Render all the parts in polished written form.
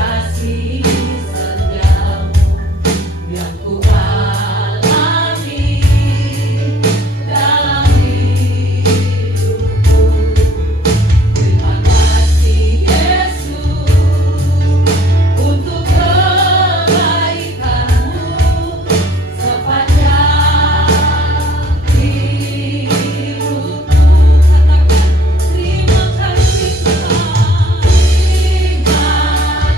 kasih setiamu yang ku alami dalam hidupku. Terima kasih Yesus untuk kebaikanmu sepanjang hidupku. Katakan terima kasih Tuhan. Terima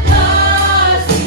kasih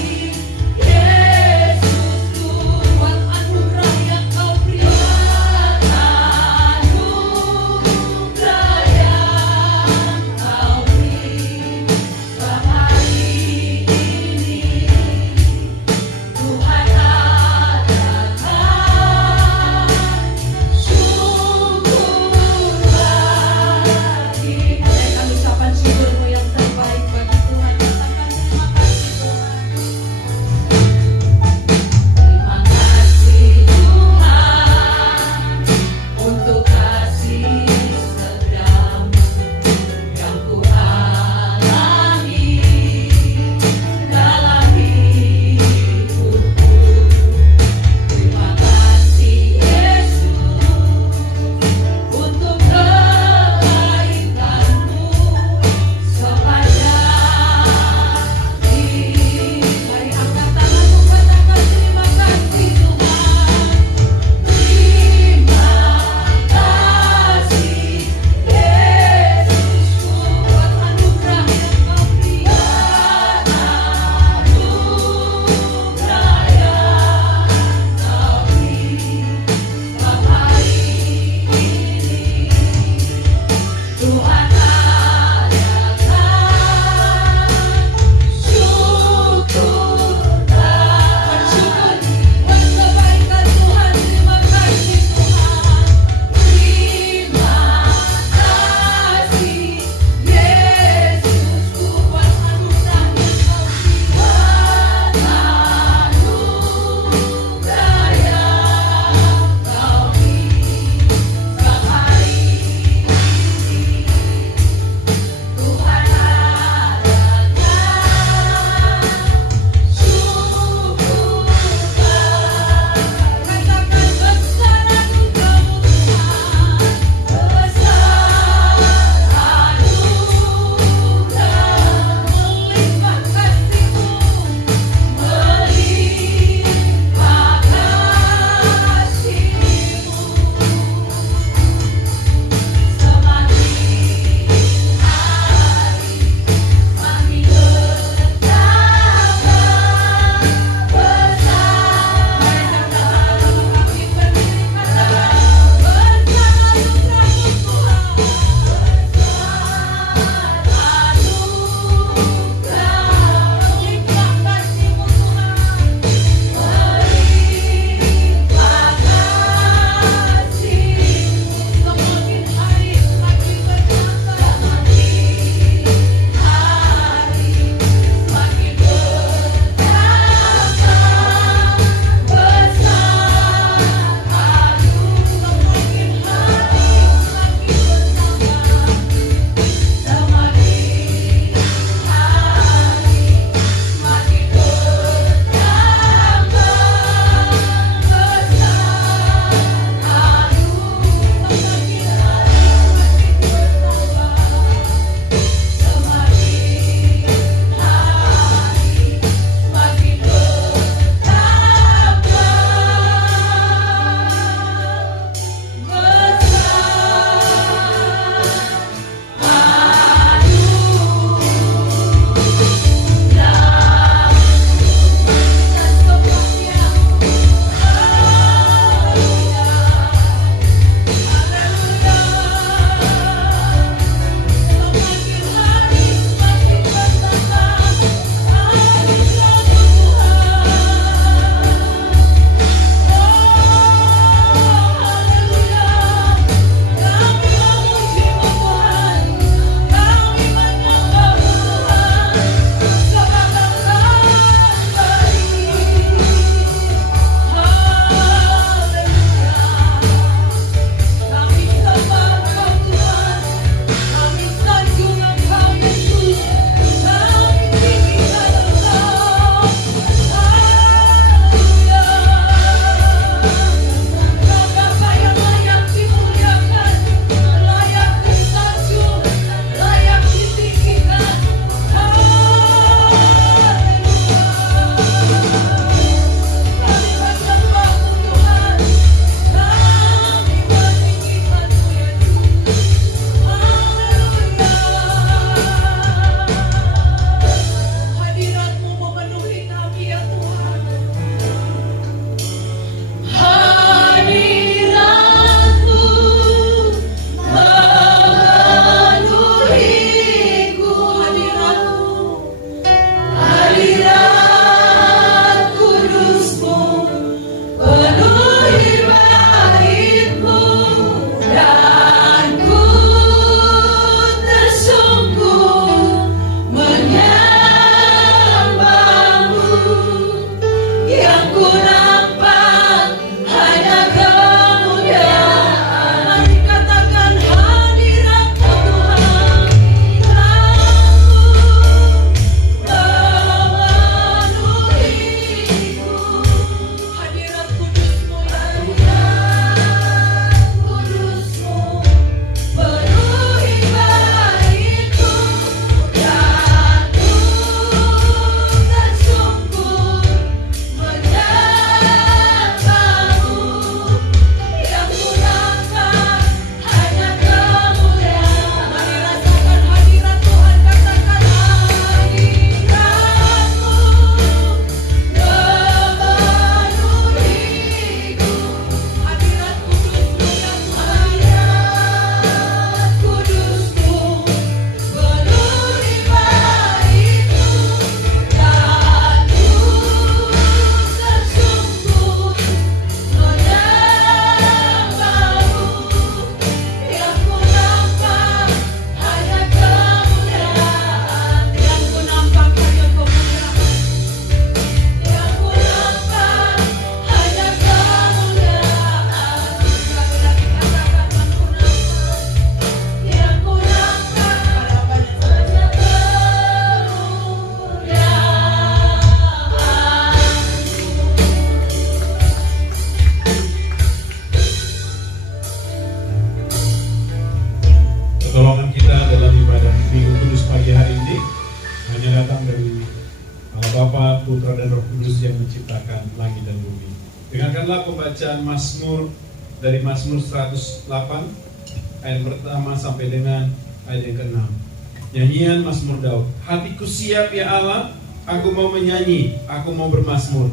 Bapa dan Roh Kudus yang menciptakan langit dan bumi. Dengarkanlah pembacaan Mazmur dari Mazmur 108 ayat pertama sampai dengan ayat yang ke-6. Nyanyian Mazmur Daud. Hatiku siap ya Allah, aku mau menyanyi, aku mau bermazmur.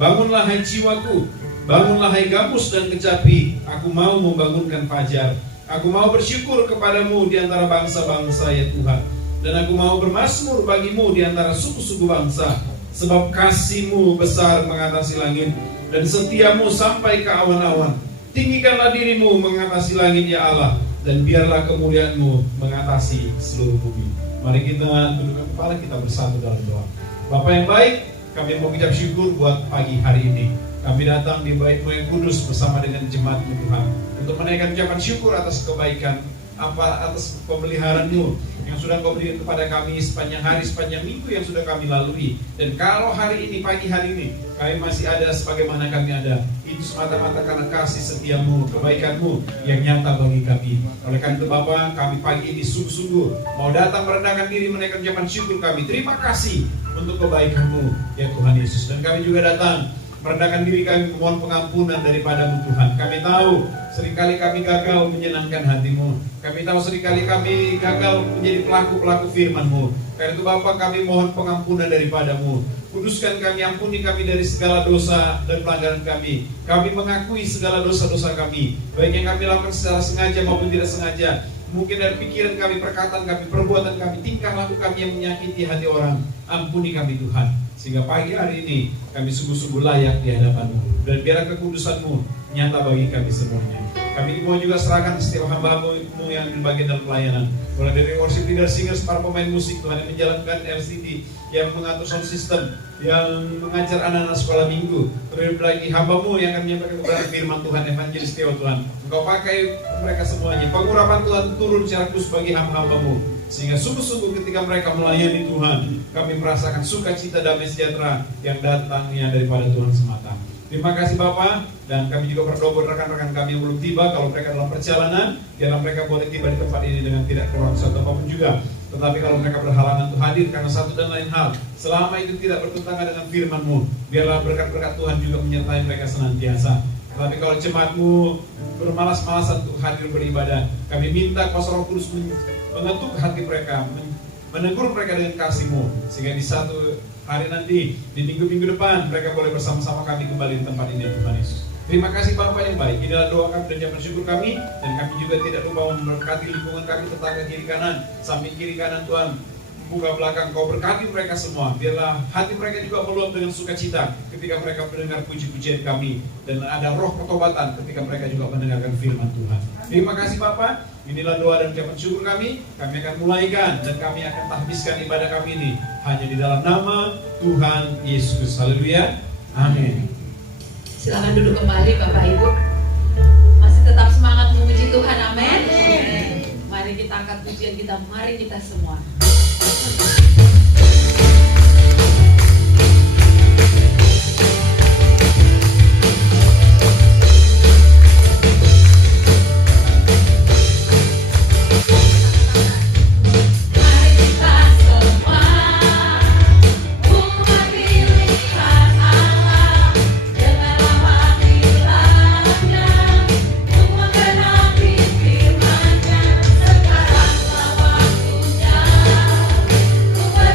Bangunlah hai jiwaku, bangunlah hai gambus dan kecapi, aku mau membangunkan fajar. Aku mau bersyukur kepadamu di antara bangsa-bangsa ya Tuhan. Dan aku mau bermazmur bagimu di antara suku-suku bangsa. Sebab kasih-Mu besar mengatasi langit, dan setiamu sampai ke awan-awan. Tinggikanlah dirimu mengatasi langit ya Allah, dan biarlah kemuliaan-Mu mengatasi seluruh bumi. Mari kita tundukkan kepala, kita bersatu dalam doa. Bapa yang baik, kami mau ucap syukur buat pagi hari ini. Kami datang di Bait-Mu yang kudus bersama dengan jemaat-Mu Tuhan, untuk menaikkan ucapan syukur atas kebaikan, atas pemeliharaan-Mu yang sudah Kau berikan kepada kami sepanjang hari, sepanjang minggu yang sudah kami lalui. Dan kalau hari ini, pagi hari ini, kami masih ada sebagaimana kami ada, itu semata-mata karena kasih setia-Mu, kebaikan-Mu yang nyata bagi kami. Oleh karena itu Bapa, kami pagi ini sungguh-sungguh mau datang merendahkan diri, menaikkan ucapan syukur kami. Terima kasih untuk kebaikan-Mu ya Tuhan Yesus. Dan kami juga datang merendahkan diri kami, memohon pengampunan daripada-Mu Tuhan. Kami tahu seringkali kami gagal menyenangkan hati-Mu. Kami tahu seringkali kami gagal menjadi pelaku-pelaku firman-Mu. Karena itu Bapa, kami mohon pengampunan daripada-Mu. Kuduskan kami, ampuni kami dari segala dosa dan pelanggaran kami. Kami mengakui segala dosa-dosa kami, baik yang kami lakukan secara sengaja maupun tidak sengaja. Mungkin dari pikiran kami, perkataan kami, perbuatan kami, tingkah laku kami yang menyakiti hati orang. Ampuni kami Tuhan, sehingga pagi hari ini kami sungguh-sungguh layak di hadapan-Mu. Dan biarlah kekudusan-Mu nyata bagi kami semuanya. Kami mau juga serahkan setiap hamba-Mu yang dibagi dalam pelayanan, mulai dari worship leader, singers, para pemain musik Tuhan, yang menjalankan LCD, yang mengatur sound system, yang mengajar anak-anak sekolah minggu. Terlebih lagi hamba-Mu yang akan menyampaikan kebenaran firman Tuhan, evangelis Teo Tuhan. Engkau pakai mereka semuanya. Pengurapan Tuhan turun secara khusus bagi hamba-hamba-Mu, sehingga sungguh-sungguh ketika mereka melayani Tuhan, kami merasakan sukacita damai sejahtera yang datangnya daripada Tuhan semata. Terima kasih Bapak, dan kami juga berdoa buat rekan-rekan kami yang belum tiba. Kalau mereka dalam perjalanan, biarlah mereka boleh tiba di tempat ini dengan tidak kurang satu apapun juga. Tetapi kalau mereka berhalangan untuk hadir karena satu dan lain hal, selama itu tidak bertentangan dengan firman-Mu, biarlah berkat-berkat Tuhan juga menyertai mereka senantiasa. Tetapi kalau jemaat-Mu bermalas-malasan untuk hadir beribadah, kami minta kuasa Roh Kudus mengetuk hati mereka, menegur mereka dengan kasih-Mu, sehingga di satu hari nanti, di minggu-minggu depan, mereka boleh bersama-sama kami kembali di tempat ini, Tuhan Yesus. Terima kasih Bapa yang baik. Inilah doa kami dan ucapan syukur kami, dan kami juga tidak lupa memberkati lingkungan kami, tetangga kiri kanan, samping kiri kanan Tuhan, buka belakang. Kau berkati mereka semua. Biarlah hati mereka juga meluap dengan sukacita ketika mereka mendengar puji-pujian kami, dan ada roh pertobatan ketika mereka juga mendengarkan firman Tuhan. Terima kasih Bapa. Inilah doa dan ucapan syukur kami. Kami akan mulaikan dan kami akan tahbiskan ibadah kami ini hanya di dalam nama Tuhan Yesus. Haleluya. Amin. Silakan duduk kembali Bapak Ibu. Masih tetap semangat memuji Tuhan, amin. Mari kita angkat pujian kita, mari kita semua. Sekaranglah waktunya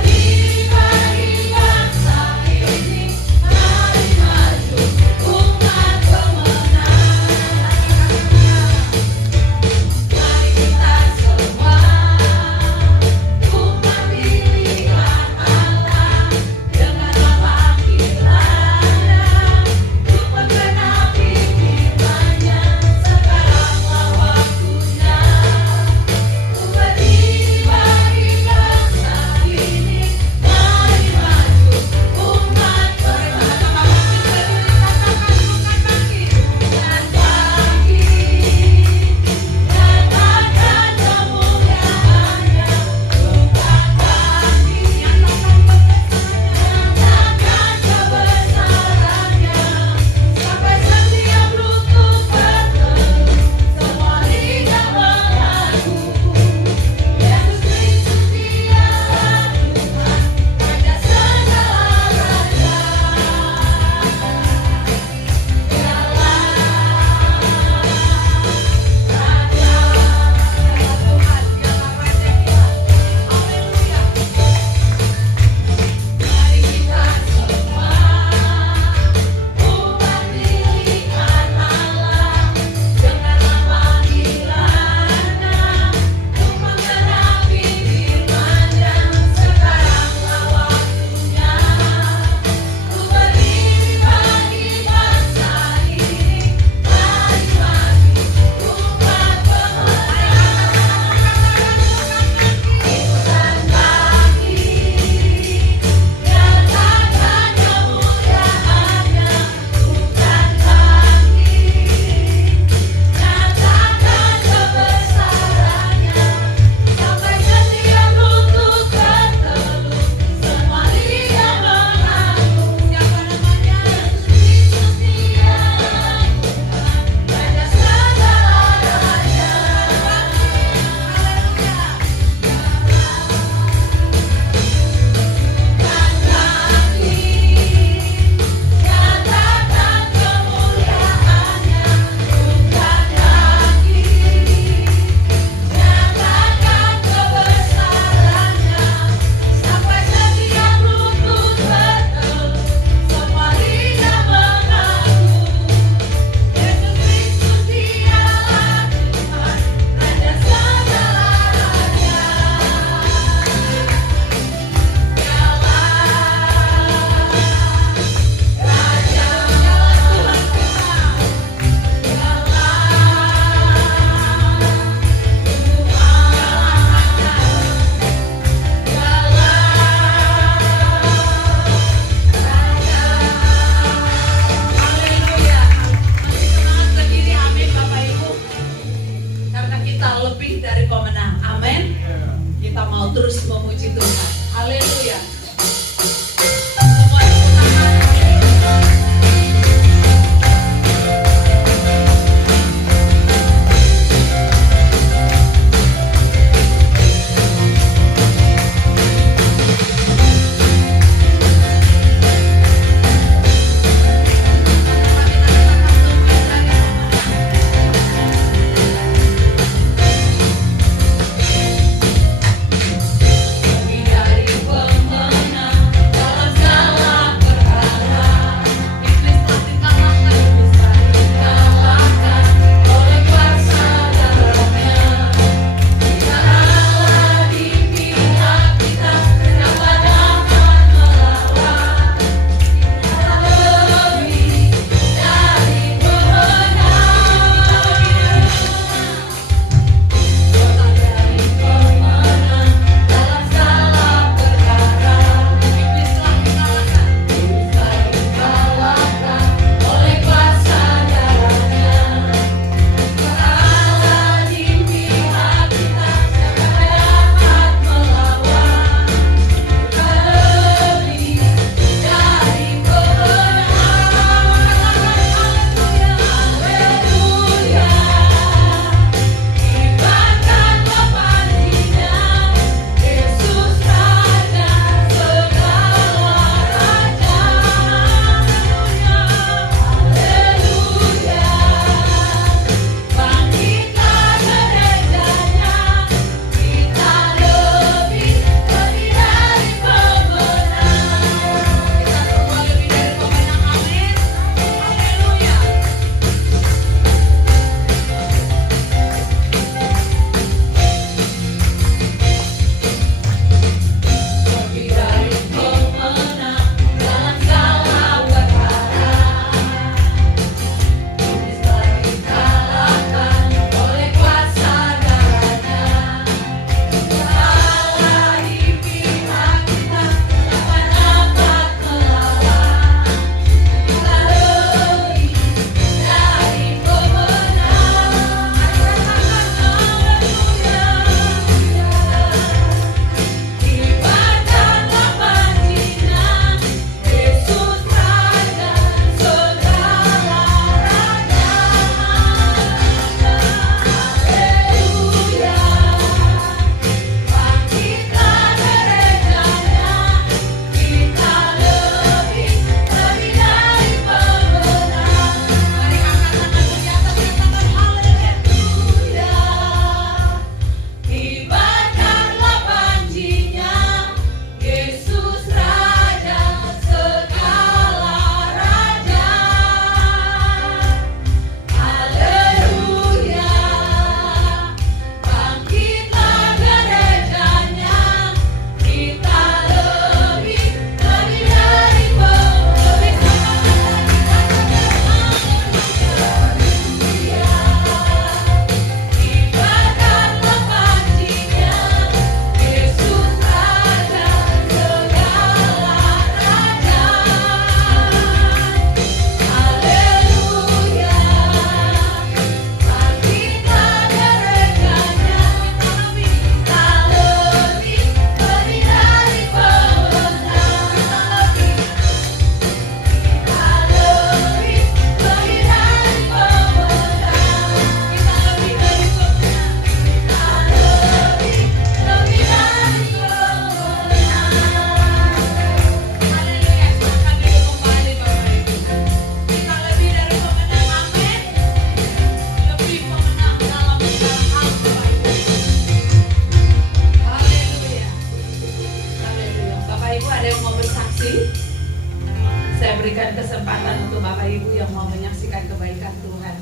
saya berikan kesempatan untuk Bapak Ibu yang mau menyaksikan kebaikan Tuhan.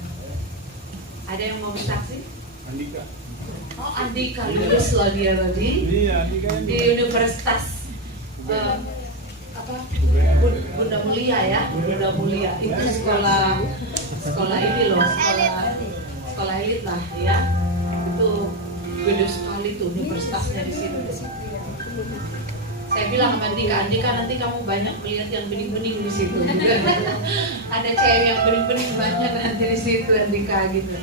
Ada yang mau bersaksi? Andika. Oh, Andika lulus loh dia tadi Iya, Andika yang di Universitas Bunda Mulia ya, Bunda Mulia itu sekolah ini loh, sekolah elit lah ya. Itu gede sekali tuh universitasnya di situ. Saya bilang sama Andika, nanti kamu banyak melihat yang bening-bening di situ. Ada cewek yang bening-bening banyak nanti di situ, Andika gitu.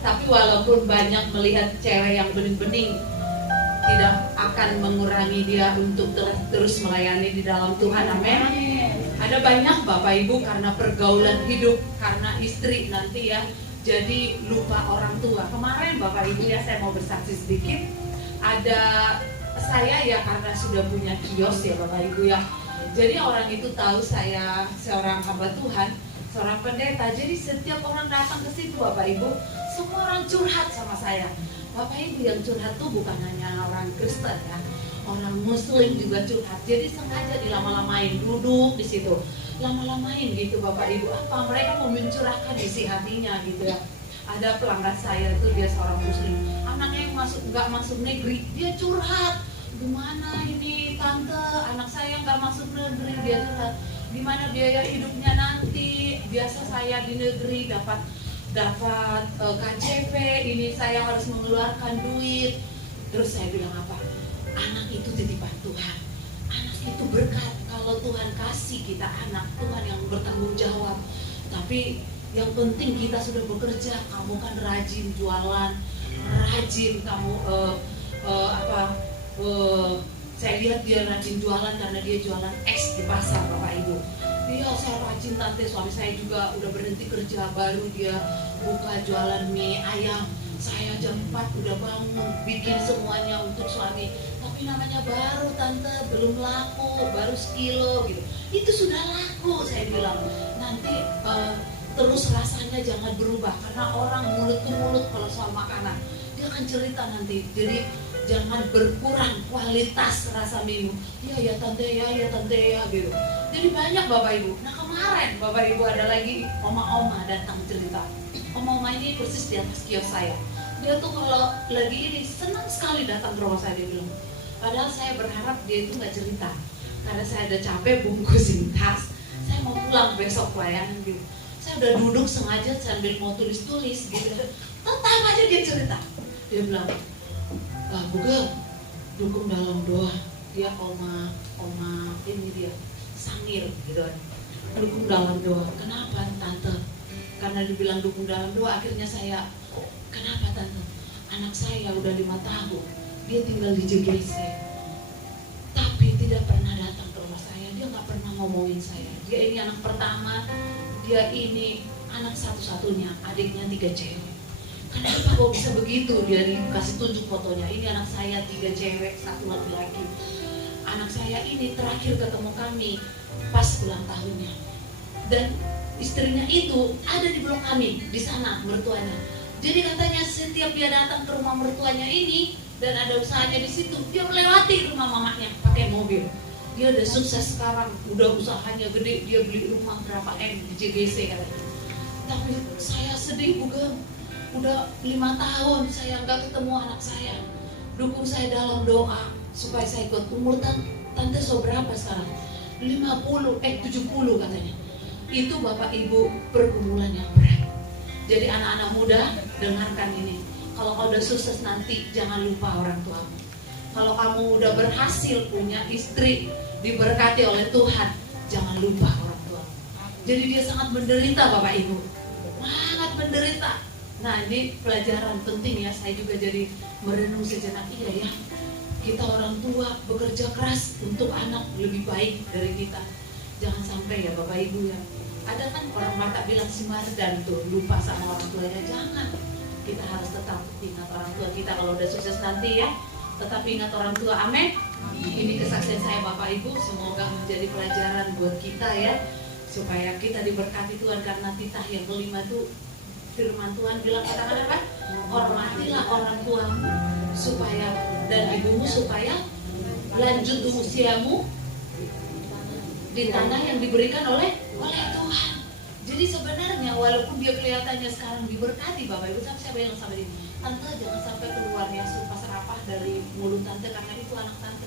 Tapi walaupun banyak melihat cewek yang bening-bening, tidak akan mengurangi dia untuk terus melayani di dalam Tuhan. Amin. Ada banyak Bapak Ibu karena pergaulan hidup, karena istri nanti ya, jadi lupa orang tua. Kemarin Bapak Ibu ya, saya mau bersaksi sedikit. Ada saya ya, karena sudah punya kios ya Bapak Ibu ya, jadi orang itu tahu saya seorang hamba Tuhan, seorang pendeta. Jadi setiap orang datang ke situ Bapak Ibu, semua orang curhat sama saya. Bapak Ibu, yang curhat tuh bukan hanya orang Kristen ya, orang Muslim juga curhat. Jadi sengaja dilama-lamain, duduk di situ, lama-lamain gitu Bapak Ibu. Apa mereka mau mencurahkan isi hatinya gitu ya. Ada pelanggan saya itu, dia seorang Muslim, anaknya yang nggak masuk negeri, dia curhat. Gimana ini tante, anak saya nggak masuk negeri, dia curhat. Gimana biaya hidupnya nanti? Biasa saya di negeri dapat KJP, ini saya harus mengeluarkan duit. Terus saya bilang apa? Anak itu titipan Tuhan, anak itu berkat. Kalau Tuhan kasih kita anak, Tuhan yang bertanggung jawab. Tapi yang penting kita sudah bekerja. Kamu kan rajin jualan, rajin kamu saya lihat dia rajin jualan karena dia jualan es di pasar Bapak Ibu. Dia saya rajin tante, suami saya juga udah berhenti kerja, baru dia buka jualan mie ayam. Saya jam 4 udah bangun, bikin semuanya untuk suami. Tapi namanya baru tante, belum laku, baru sekilo gitu. Itu sudah laku, saya bilang. Nanti terus rasanya jangan berubah, karena orang mulut ke mulut kalau soal makanan dia akan cerita nanti. Jadi jangan berkurang kualitas rasa minum. Ya tante ya gitu. Jadi banyak Bapak Ibu. Nah kemarin Bapak Ibu ada lagi oma-oma datang cerita. Oma-oma ini persis di atas kios saya. Dia tuh kalau lagi ini senang sekali datang ke rumah saya, dia bilang. Padahal saya berharap dia itu nggak cerita, karena saya udah capek bungkusin tas. Saya mau pulang besok pelayanan gitu. Saya udah duduk sengaja sambil mau tulis-tulis gitu. Tetap aja dia cerita. Dia bilang, Bugel, dukung dalam doa. Dia oma ini dia Sangir gitu kan. Dukung dalam doa. Kenapa tante? Karena dibilang dukung dalam doa, akhirnya saya, kenapa tante? Anak saya udah 5 tahun, dia tinggal di JGC, tapi tidak pernah datang ke rumah saya. Dia nggak pernah ngomongin saya. Dia ini anak pertama, dia ini anak satu-satunya, adiknya 3 cewek. Kenapa kok bisa begitu? Dia dikasih tunjuk fotonya. Ini anak saya 3 cewek, 1 laki-laki. Anak saya ini terakhir ketemu kami pas ulang tahunnya. Dan istrinya itu ada di blok kami, di sana mertuanya. Jadi katanya setiap dia datang ke rumah mertuanya ini dan ada usahanya di situ, dia melewati rumah mamanya pakai mobil. Dia udah sukses sekarang, udah usahanya gede, dia beli rumah berapa M di JGC katanya. Tapi saya sedih Bugel, udah 5 tahun saya nggak ketemu anak saya. Dukung saya dalam doa supaya saya ikut. Umur tante so berapa sekarang? 70 katanya. Itu Bapak Ibu pergumulan yang berat. Jadi anak-anak muda dengarkan ini. Kalau kau udah sukses nanti jangan lupa orang tuamu. Kalau kamu udah berhasil punya istri diberkati oleh Tuhan, jangan lupa orang tuamu. Jadi dia sangat menderita Bapak Ibu, sangat menderita. Nah ini pelajaran penting ya, saya juga jadi merenung sejenak. Iya ya, kita orang tua bekerja keras untuk anak lebih baik dari kita. Jangan sampai ya Bapak Ibu ya. Ada kan orang mata bilang si Mardan tuh lupa sama orang tuanya. Jangan, kita harus tetap ingat orang tua kita kalau udah sukses nanti ya. Tetap ingat orang tua, amin. Ini kesaksian saya Bapak Ibu, semoga menjadi pelajaran buat kita ya, supaya kita diberkati Tuhan. Karena titah yang kelima itu firman Tuhan bilang, katakan apa? Hormatilah orang tuamu supaya dan ibumu supaya lanjut usiamu di tanah yang diberikan oleh Tuhan. Jadi sebenarnya walaupun dia kelihatannya sekarang diberkati Bapak Ibu, siapa yang sampai ini? Tante jangan sampai keluarnya sumpah serapah dari mulut tante karena itu anak tante.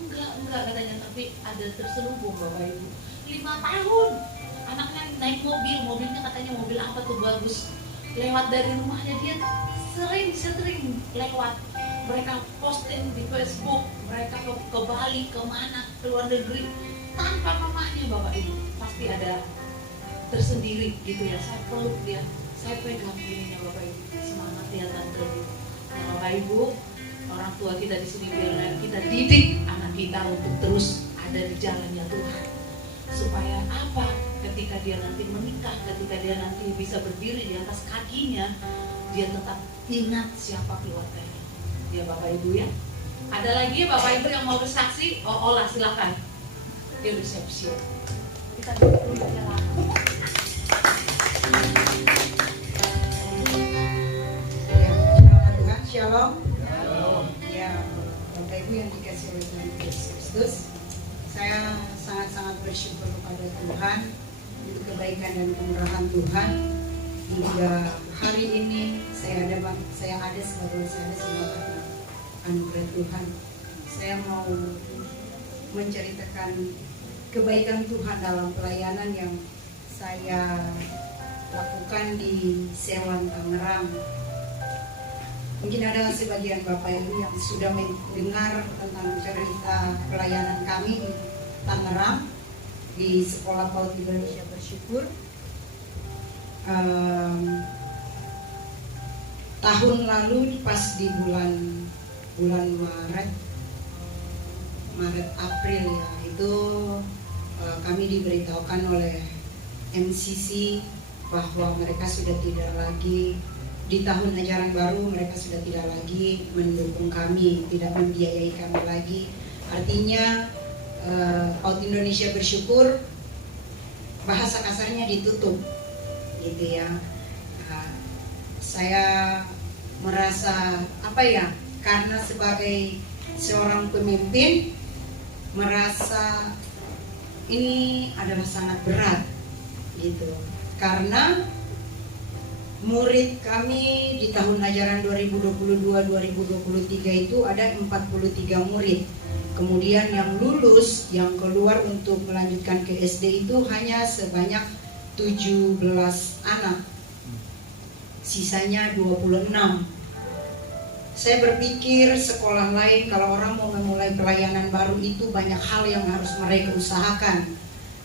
Enggak katanya, tapi ada terselubung Bapak Ibu. 5 tahun anaknya naik mobilnya katanya mobil apa tuh bagus. Lewat dari rumahnya dia sering lewat. Mereka posting di Facebook, mereka ke Bali, kemana, ke luar negeri tanpa mamahnya Bapak Ibu. Pasti ada tersendiri gitu ya. Saya peluk dia, saya pegang ininya Bapak Ibu. Semangat ya tante. Nah, Bapak Ibu, orang tua kita di sini biar kita didik anak kita untuk terus ada di jalannya Tuhan. Supaya apa? Ketika dia nanti menikah, ketika dia nanti bisa berdiri di atas kakinya, dia tetap ingat siapa keluarganya. Ya Bapak Ibu ya. Ada lagi Bapak Ibu yang mau bersaksi? Oh lah silakan. Dia udah siap-siap. Kita dulu aja lah. Shalom. Ya, Bapak Ibu yang dikasih oleh Tuhan Yesus Kristus, saya sangat-sangat bersyukur kepada Tuhan untuk kebaikan dan kemurahan Tuhan. Hingga hari ini saya ada sebagai semua karena anugerah Tuhan. Saya mau menceritakan kebaikan Tuhan dalam pelayanan yang saya lakukan di Sewan Tangerang. Mungkin ada sebagian Bapak Ibu yang sudah mendengar tentang cerita pelayanan kami di Tangerang di Sekolah PAUD Indonesia Bersyukur. Tahun lalu pas di bulan Maret April ya, itu kami diberitahukan oleh MCC bahwa mereka sudah tidak lagi di tahun ajaran baru, mereka sudah tidak lagi mendukung kami, tidak membiayai kami lagi. Artinya PAUD Indonesia Bersyukur bahasa kasarnya ditutup, gitu ya. Saya merasa karena sebagai seorang pemimpin merasa ini adalah sangat berat, gitu. Karena murid kami di tahun ajaran 2022-2023 itu ada 43 murid. Kemudian yang lulus, yang keluar untuk melanjutkan ke SD itu hanya sebanyak 17 anak. Sisanya 26. Saya berpikir sekolah lain kalau orang mau memulai pelayanan baru itu banyak hal yang harus mereka usahakan.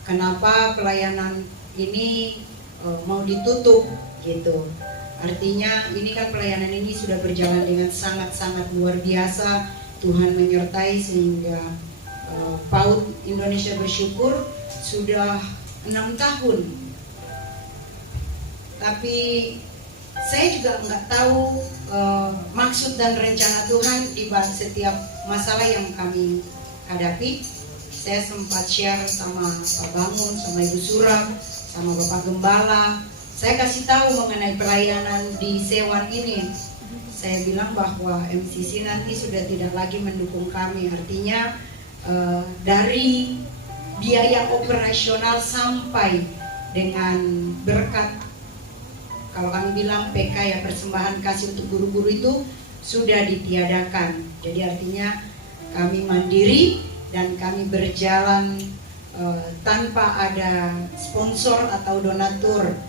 Kenapa pelayanan ini mau ditutup? Gitu. Artinya ini kan pelayanan ini sudah berjalan dengan sangat-sangat luar biasa. Tuhan menyertai sehingga PAUD Indonesia Bersyukur sudah 6 tahun. Tapi saya juga nggak tahu maksud dan rencana Tuhan di balik setiap masalah yang kami hadapi. Saya sempat share sama Pak Bangun, sama Ibu Suram, sama Bapak Gembala. Saya kasih tahu mengenai pelayanan di Sewan ini. Saya bilang bahwa MCC nanti sudah tidak lagi mendukung kami. Artinya dari biaya operasional sampai dengan berkat, kalau kami bilang PK ya, persembahan kasih untuk guru-guru itu sudah ditiadakan. Jadi artinya kami mandiri dan kami berjalan tanpa ada sponsor atau donatur.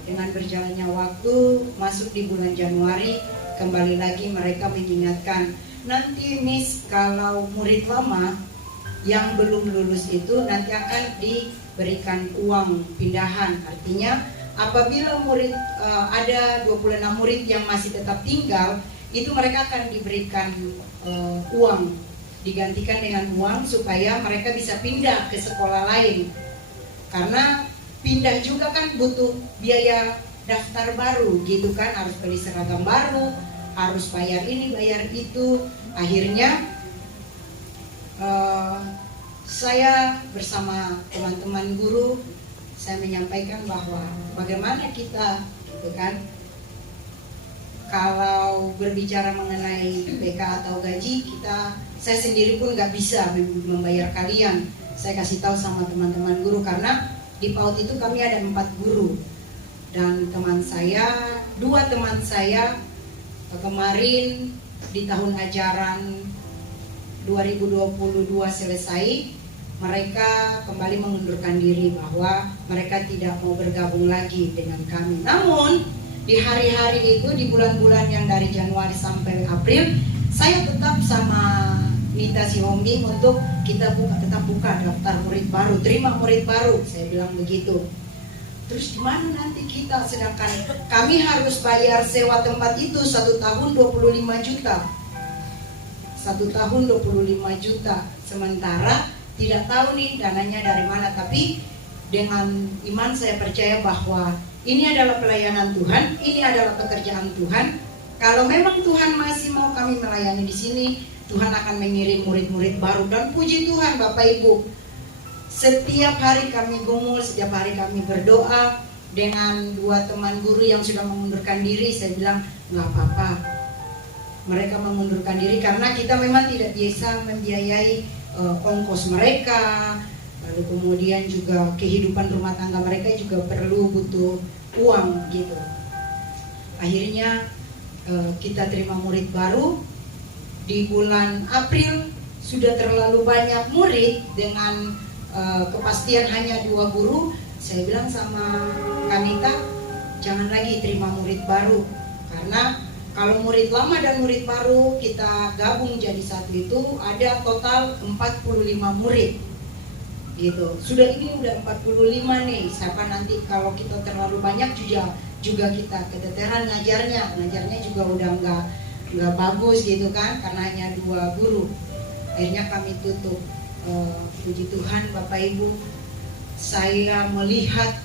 Dengan berjalannya waktu, masuk di bulan Januari, kembali lagi mereka mengingatkan, nanti Miss, kalau murid lama yang belum lulus itu nanti akan diberikan uang pindahan. Artinya apabila murid ada 26 murid yang masih tetap tinggal, itu mereka akan diberikan uang, digantikan dengan uang supaya mereka bisa pindah ke sekolah lain. Karena pindah juga kan butuh biaya daftar baru gitu kan, harus beli seragam baru, harus bayar ini, bayar itu. Akhirnya saya bersama teman-teman guru, saya menyampaikan bahwa bagaimana kita gitu kan, kalau berbicara mengenai PK atau gaji, saya sendiri pun nggak bisa membayar kalian. saya kasih tahu sama teman-teman guru, karena di PAUD itu kami ada 4 guru. Dan teman saya, 2 teman saya kemarin di tahun ajaran 2022 selesai, mereka kembali mengundurkan diri bahwa mereka tidak mau bergabung lagi dengan kami. Namun di hari-hari itu, di bulan-bulan yang dari Januari sampai April, saya tetap sama Nita Sihombing untuk kita tetap buka daftar murid baru, terima murid baru, saya bilang begitu. Terus gimana nanti kita, sedangkan kami harus bayar sewa tempat itu 1 tahun 25 juta. 1 tahun 25 juta. Sementara tidak tahu nih dananya dari mana. Tapi dengan iman saya percaya bahwa ini adalah pelayanan Tuhan, ini adalah pekerjaan Tuhan. Kalau memang Tuhan masih mau kami melayani di sini, Tuhan akan mengirim murid-murid baru. Dan puji Tuhan Bapak Ibu, setiap hari kami gumul, setiap hari kami berdoa. Dengan 2 teman guru yang sudah mengundurkan diri, saya bilang nggak apa-apa, mereka mengundurkan diri karena kita memang tidak biasa membiayai ongkos mereka. Lalu kemudian juga kehidupan rumah tangga mereka juga perlu butuh uang gitu. Akhirnya kita terima murid baru. Di bulan April sudah terlalu banyak murid dengan kepastian hanya 2 guru. Saya bilang sama Kanita, jangan lagi terima murid baru, karena kalau murid lama dan murid baru kita gabung jadi satu itu ada total 45 murid gitu. Sudah ini udah 45 nih. Siapa nanti kalau kita terlalu banyak juga kita keteteran ngajarnya juga udah nggak bagus gitu kan, karena hanya 2 guru. Akhirnya kami tutup. Puji Tuhan Bapak Ibu, saya melihat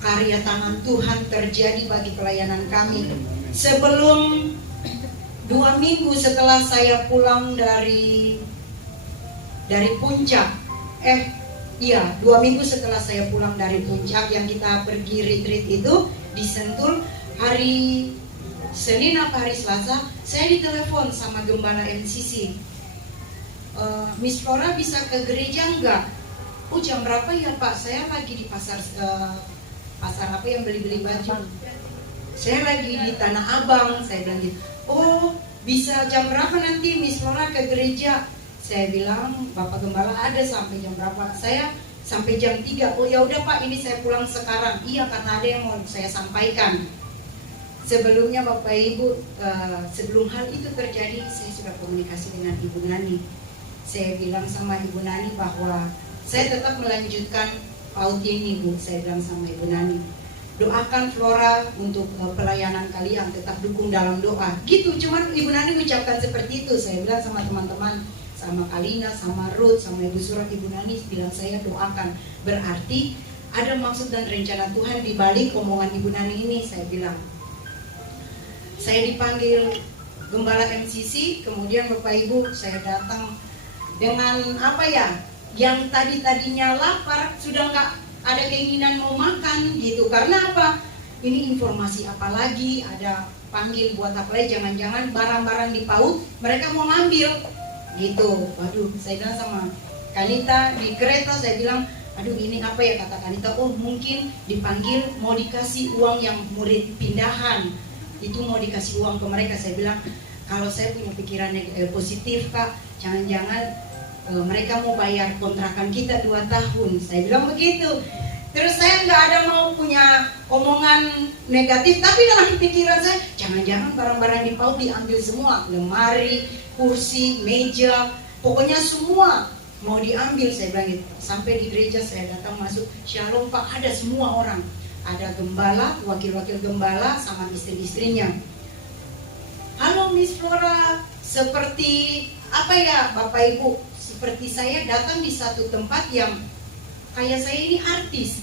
karya tangan Tuhan terjadi bagi pelayanan kami. Sebelum 2 minggu setelah saya pulang dari Puncak, 2 minggu setelah saya pulang dari Puncak yang kita pergi retreat itu di Sentul, hari Senin apa hari Selasa, saya ditelepon sama gembala MCC. Miss Flora bisa ke gereja enggak? Oh, jam berapa ya Pak? Saya lagi di pasar apa yang beli-beli baju. Saya lagi di Tanah Abang, saya bilang gitu. Oh, bisa jam berapa nanti Miss Flora ke gereja? Saya bilang, Bapak Gembala ada sampai jam berapa? Saya sampai jam 3. Oh ya udah Pak, ini saya pulang sekarang. Iya, karena ada yang mau saya sampaikan. Sebelumnya Bapak Ibu, sebelum hal itu terjadi, saya sudah komunikasi dengan Ibu Nani. Saya bilang sama Ibu Nani bahwa saya tetap melanjutkan PAUD ini Bu. Saya bilang sama Ibu Nani, doakan Flora untuk pelayanan kalian, tetap dukung dalam doa. Gitu, cuman Ibu Nani ucapkan seperti itu. Saya bilang sama teman-teman, sama Kalina, sama Ruth, sama Ibu Surat, Ibu Nani bilang saya doakan. Berarti ada maksud dan rencana Tuhan di balik omongan Ibu Nani ini. Saya bilang, saya dipanggil Gembala MCC, kemudian Bapak Ibu saya datang dengan yang tadinya lapar sudah nggak ada keinginan mau makan gitu. Karena apa? Ini informasi apa lagi? Ada panggil buat apa lagi? Jangan-jangan barang-barang di PAUD mereka mau ngambil gitu. Waduh, saya bilang sama Kanita di kereta, saya bilang, aduh ini apa ya, kata Kanita, oh mungkin dipanggil mau dikasih uang yang murid pindahan, itu mau dikasih uang ke mereka. Saya bilang, kalau saya punya pikiran positif Kak, jangan-jangan mereka mau bayar kontrakan kita 2 tahun. Saya bilang begitu. Terus saya nggak ada mau punya omongan negatif, tapi dalam pikiran saya, jangan-jangan barang-barang di PAUD diambil semua, lemari, kursi, meja, pokoknya semua mau diambil. Saya bilang gitu. Sampai di gereja saya datang masuk, Shalom Pak, ada semua orang, ada gembala, wakil-wakil gembala sama istri-istrinya. Halo Miss Flora, seperti apa ya Bapak Ibu? Seperti saya datang di satu tempat yang kayak saya ini artis,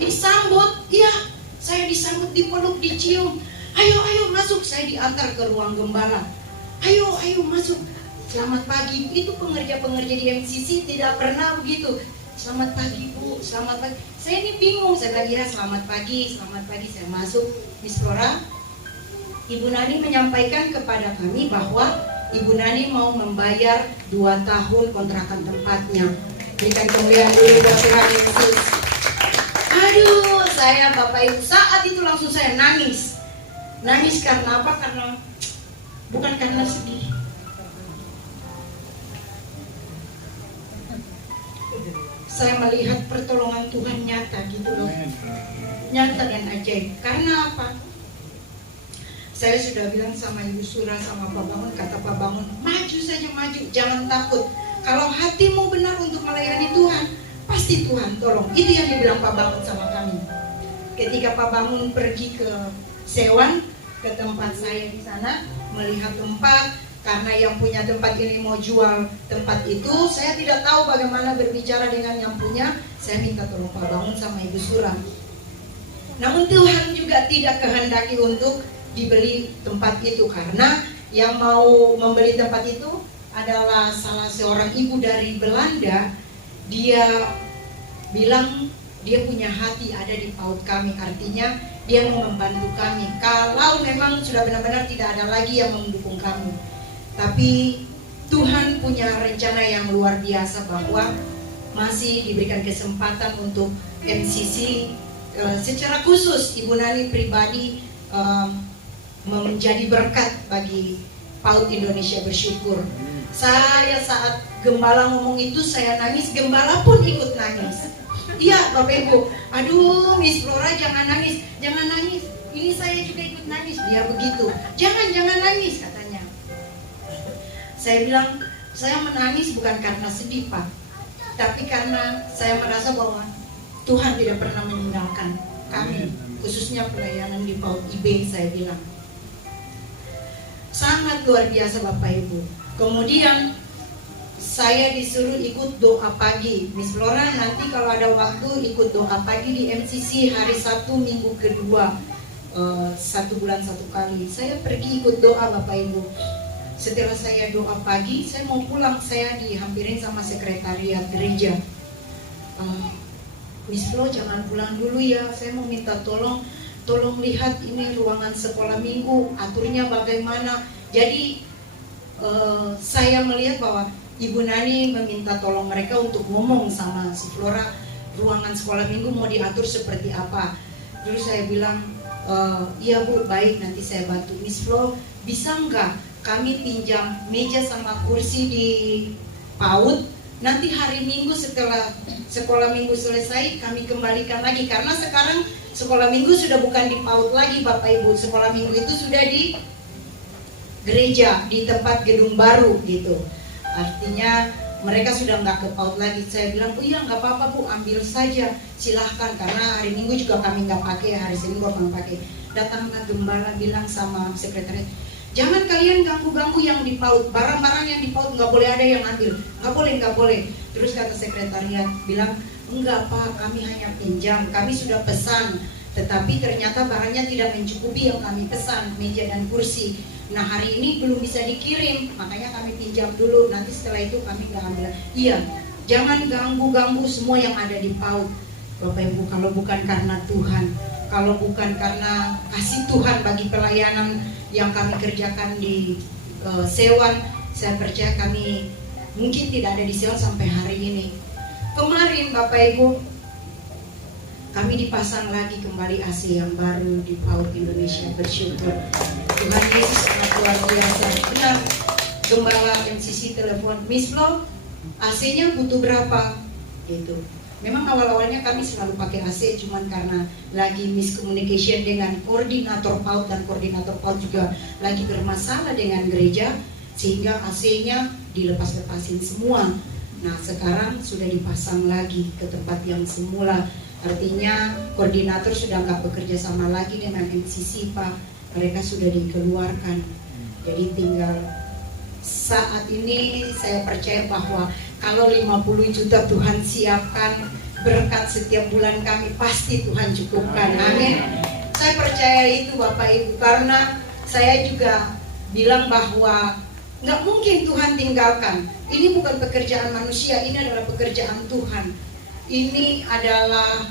disambut, iya, saya disambut, dipeluk, dicium, ayo masuk, saya diantar ke ruang gembala, ayo masuk, selamat pagi. Itu pengerja-pengerja di MCC tidak pernah begitu, selamat pagi Bu, selamat pagi. Saya ini bingung, saya bilang ya selamat pagi, saya masuk. Miss Flora, Ibu Nani menyampaikan kepada kami bahwa Ibu Nani mau membayar 2 tahun kontrakan tempatnya. Berikan kemuliaan dulu buat Tuhan Yesus. Aduh, saya Bapak Ibu saat itu langsung saya nangis. Nangis karena apa? Karena bukan karena sedih. Saya melihat pertolongan Tuhan nyata gitu loh. Nyata dan ajaib. Karena apa? Saya sudah bilang sama Ibu Sura, sama Pak Bangun, kata Pak Bangun, maju saja maju, jangan takut. Kalau hatimu benar untuk melayani Tuhan, pasti Tuhan tolong. Itu yang dibilang Pak Bangun sama kami. Ketika Pak Bangun pergi ke Sewan, ke tempat saya di sana, melihat tempat, karena yang punya tempat ini mau jual tempat itu, saya tidak tahu bagaimana berbicara dengan yang punya. Saya minta tolong Pak Bangun sama Ibu Sura. Namun Tuhan juga tidak kehendaki untuk dibeli tempat itu, karena yang mau membeli tempat itu adalah salah seorang ibu dari Belanda. Dia bilang dia punya hati ada di PAUD kami, artinya dia mau membantu kami kalau memang sudah benar-benar tidak ada lagi yang mendukung kami. Tapi Tuhan punya rencana yang luar biasa bahwa masih diberikan kesempatan untuk MCC. Secara khusus Ibu Nani pribadi menjadi berkat bagi PAUD Indonesia Bersyukur. Saya saat gembala ngomong itu saya nangis, gembala pun ikut nangis. Iya Bapak Ibu, aduh Miss Flora jangan nangis, jangan nangis. Ini saya juga ikut nangis, dia begitu. Jangan nangis katanya. Saya bilang, saya menangis bukan karena sedih Pak, tapi karena saya merasa bahwa Tuhan tidak pernah meninggalkan kami, khususnya pelayanan di PAUD IB. Saya bilang sangat luar biasa Bapak Ibu. Kemudian saya disuruh ikut doa pagi. Miss Flora nanti kalau ada waktu ikut doa pagi di MCC hari Sabtu minggu kedua, 1 bulan 1 kali. Saya pergi ikut doa Bapak Ibu. Setelah saya doa pagi, saya mau pulang, saya dihampirin sama sekretariat gereja. Miss Flo jangan pulang dulu ya, saya mau minta tolong lihat ini ruangan sekolah minggu, aturnya bagaimana. Jadi saya melihat bahwa Ibu Nani meminta tolong mereka untuk ngomong sama si Flora, ruangan sekolah minggu mau diatur seperti apa. Terus saya bilang, iya Bu, baik, nanti saya bantu. Miss Flo, bisa nggak kami pinjam meja sama kursi di PAUD? Nanti hari Minggu setelah sekolah minggu selesai kami kembalikan lagi, karena sekarang sekolah minggu sudah bukan di PAUD lagi Bapak Ibu. Sekolah minggu itu sudah di gereja, di tempat gedung baru gitu. Artinya mereka sudah nggak ke PAUD lagi. Saya bilang, oh iya nggak apa-apa Bu, ambil saja, silahkan. Karena hari Minggu juga kami nggak pakai, hari Senin kami pakai. Datanglah gembala bilang sama sekretariat, jangan kalian ganggu-ganggu yang di PAUD, barang-barang yang di PAUD nggak boleh ada yang ambil, nggak boleh. Terus kata sekretariat bilang, enggak Pak, kami hanya pinjam, kami sudah pesan, tetapi ternyata barangnya tidak mencukupi yang kami pesan, meja dan kursi. Nah hari ini belum bisa dikirim, makanya kami pinjam dulu, nanti setelah itu kami nggak ambil. Iya, jangan ganggu-ganggu semua yang ada di PAUD. Bapak Ibu, kalau bukan karena Tuhan, kalau bukan karena kasih Tuhan bagi pelayanan yang kami kerjakan di Sewan, saya percaya kami mungkin tidak ada di Sewan sampai hari ini. Kemarin Bapak Ibu, kami dipasang lagi kembali AC yang baru di PAUD Indonesia Bersyukur. Tuhan Yesus sangat luar biasa. Benar, gembala MCC telepon, Miss Flo, AC-nya butuh berapa? Gitu. Memang awal-awalnya kami selalu pakai AC, cuman karena lagi miscommunication dengan koordinator PAUD, dan koordinator PAUD juga lagi bermasalah dengan gereja, sehingga AC-nya dilepas-lepasin semua. Nah sekarang sudah dipasang lagi ke tempat yang semula. Artinya koordinator sudah nggak bekerja sama lagi dengan MCC Pak, mereka sudah dikeluarkan. Jadi tinggal saat ini saya percaya bahwa kalau 50 juta Tuhan siapkan berkat setiap bulan kami, pasti Tuhan cukupkan. Amin. Saya percaya itu Bapak Ibu, karena saya juga bilang bahwa nggak mungkin Tuhan tinggalkan. Ini bukan pekerjaan manusia, ini adalah pekerjaan Tuhan. Ini adalah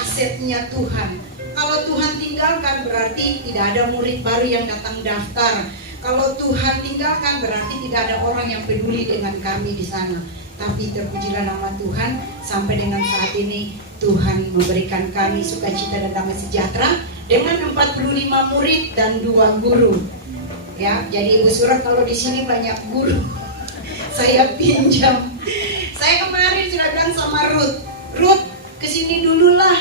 asetnya Tuhan. Kalau Tuhan tinggalkan berarti tidak ada murid baru yang datang daftar. Kalau Tuhan tinggalkan berarti tidak ada orang yang peduli dengan kami di sana. Tapi terpujilah nama Tuhan, sampai dengan saat ini Tuhan memberikan kami sukacita dan damai sejahtera dengan 45 murid dan 2 guru. Ya, jadi Ibu Surat kalau di sini banyak guru saya pinjam. Saya kemarin sudah bilang sama Ruth, kesini dulu lah.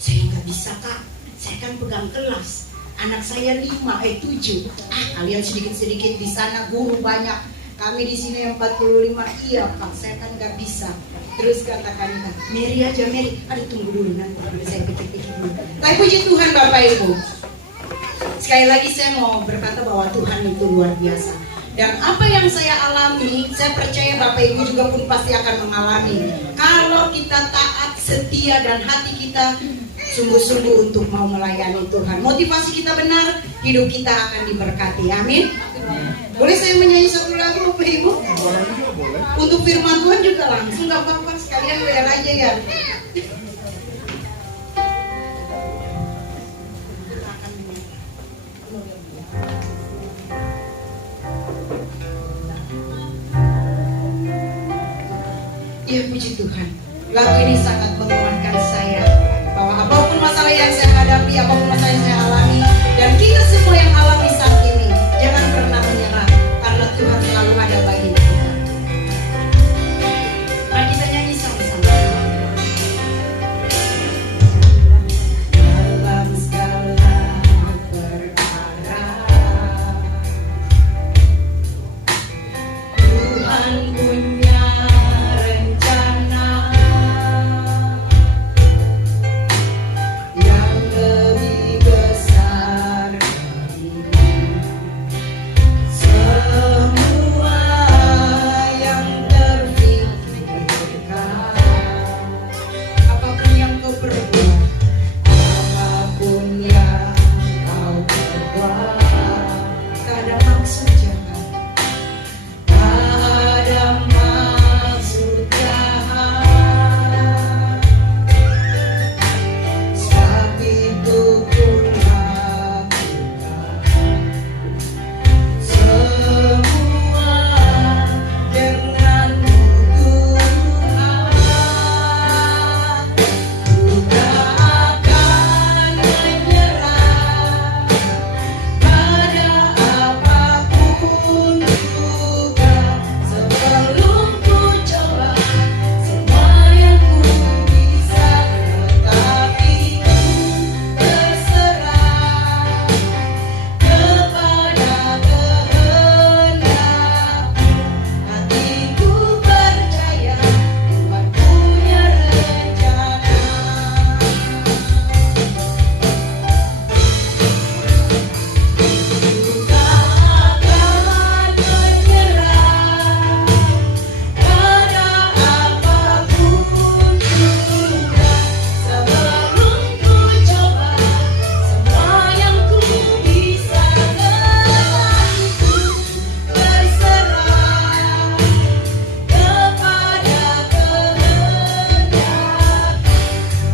Saya nggak bisa Kak, saya kan pegang kelas. Anak saya 7. Kalian sedikit-sedikit di sana guru banyak. Kami di sini 45. Iya Kak, saya kan nggak bisa. Terus katakan Mary aja Mary. Aduh tunggu dulu nanti saya pikir-pikir dulu. Tapi puji Tuhan Bapak Ibu. Sekali lagi saya mau berkata bahwa Tuhan itu luar biasa. Dan apa yang saya alami, saya percaya Bapak Ibu juga pun pasti akan mengalami. Kalau kita taat, setia dan hati kita sungguh-sungguh untuk mau melayani Tuhan, motivasi kita benar, hidup kita akan diberkati. Amin. Boleh saya menyanyi satu lagu Bapak Ibu? Untuk firman Tuhan juga langsung, gak apa-apa, sekalian WR aja ya. Ya puji Tuhan, lagu ini sangat menguatkan saya bahwa apapun masalah yang saya hadapi, apapun masalah yang saya alami, dan kita semua yang alami saat ini, jangan pernah menyerah, karena Tuhan selalu ada bagi kita. Mari kita nyanyi sama-sama. Dalam segala perkara, Tuhan punya rencana yang lebih besar dari semua yang terpikirkan. Apapun yang kau perbuat, apapun yang kau perbuat, tak ada maksud jahat, tak ada maksud jahat. Sebab itu ku lakukan semua denganmu Tuhan. Ku tak akan menyerah pada apapun juga, sebelum ku coba semua yang ku bisa, tetapi ku berserah kepada kehendak. Hatiku percaya Tuhan punya rencana. Ku tak akan menyerah pada apapun juga, sebelum ku coba semua yang ku bisa, tetapi ku berserah kepada kehendak.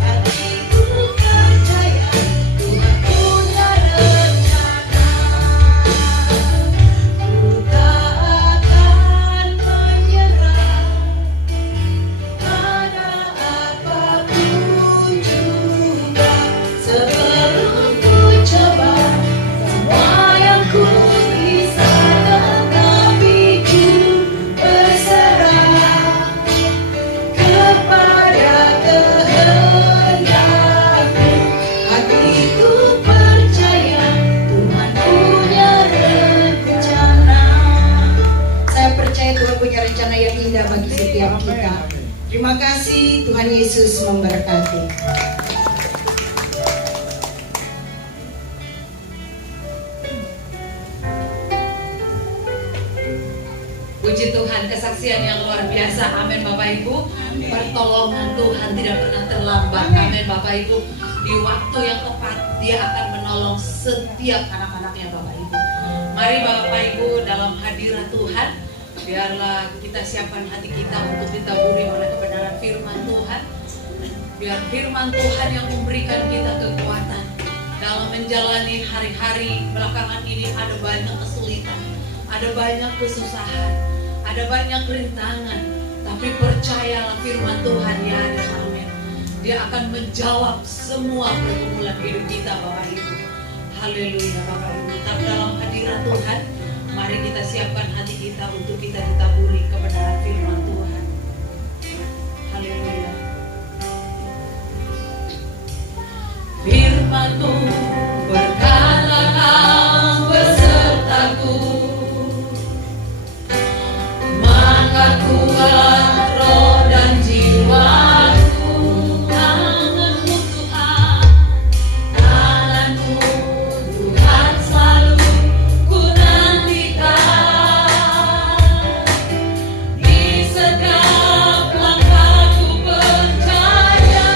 Hatiku percaya Tuhan punya rencana. Ku tak akan menyerah pada apapun juga, sebelum ku coba semua yang ku bisa, tetapi ku berserah kepada kehendakmu. Hatiku percaya Tuhan punya rencana. Saya percaya Tuhan punya rencana yang indah bagi setiap kita. Terima kasih, Tuhan Yesus memberkati. Puji Tuhan, kesaksian yang luar biasa. Amin Bapak Ibu. Pertolongan Tuhan tidak pernah terlambat. Amin Bapak Ibu. Di waktu yang tepat Dia akan menolong setiap anak-anaknya Bapak Ibu. Mari Bapak Ibu dalam hadirat Tuhan, biarlah kita siapkan hati kita untuk ditaburi oleh kebenaran firman Tuhan. Biar firman Tuhan yang memberikan kita kekuatan dalam menjalani hari-hari belakangan ini. Ada banyak kesulitan, ada banyak kesusahan, ada banyak rintangan, tapi percayalah firman Tuhan, ya dan amin. Dia akan menjawab semua pergumulan hidup kita, Bapak Ibu. Haleluya, Bapak Ibu. Tetap dalam hadirat Tuhan, mari kita siapkan hati kita untuk kita ditaburi kebenaran firman Tuhan. Haleluya. Firman-Mu berkata, Kau besertaku, maka kuat roh dan jiwaku. Tangan-Mu Tuhan, tangan-Mu Tuhan, selalu ku nantikan. Di setiap langkahku percaya,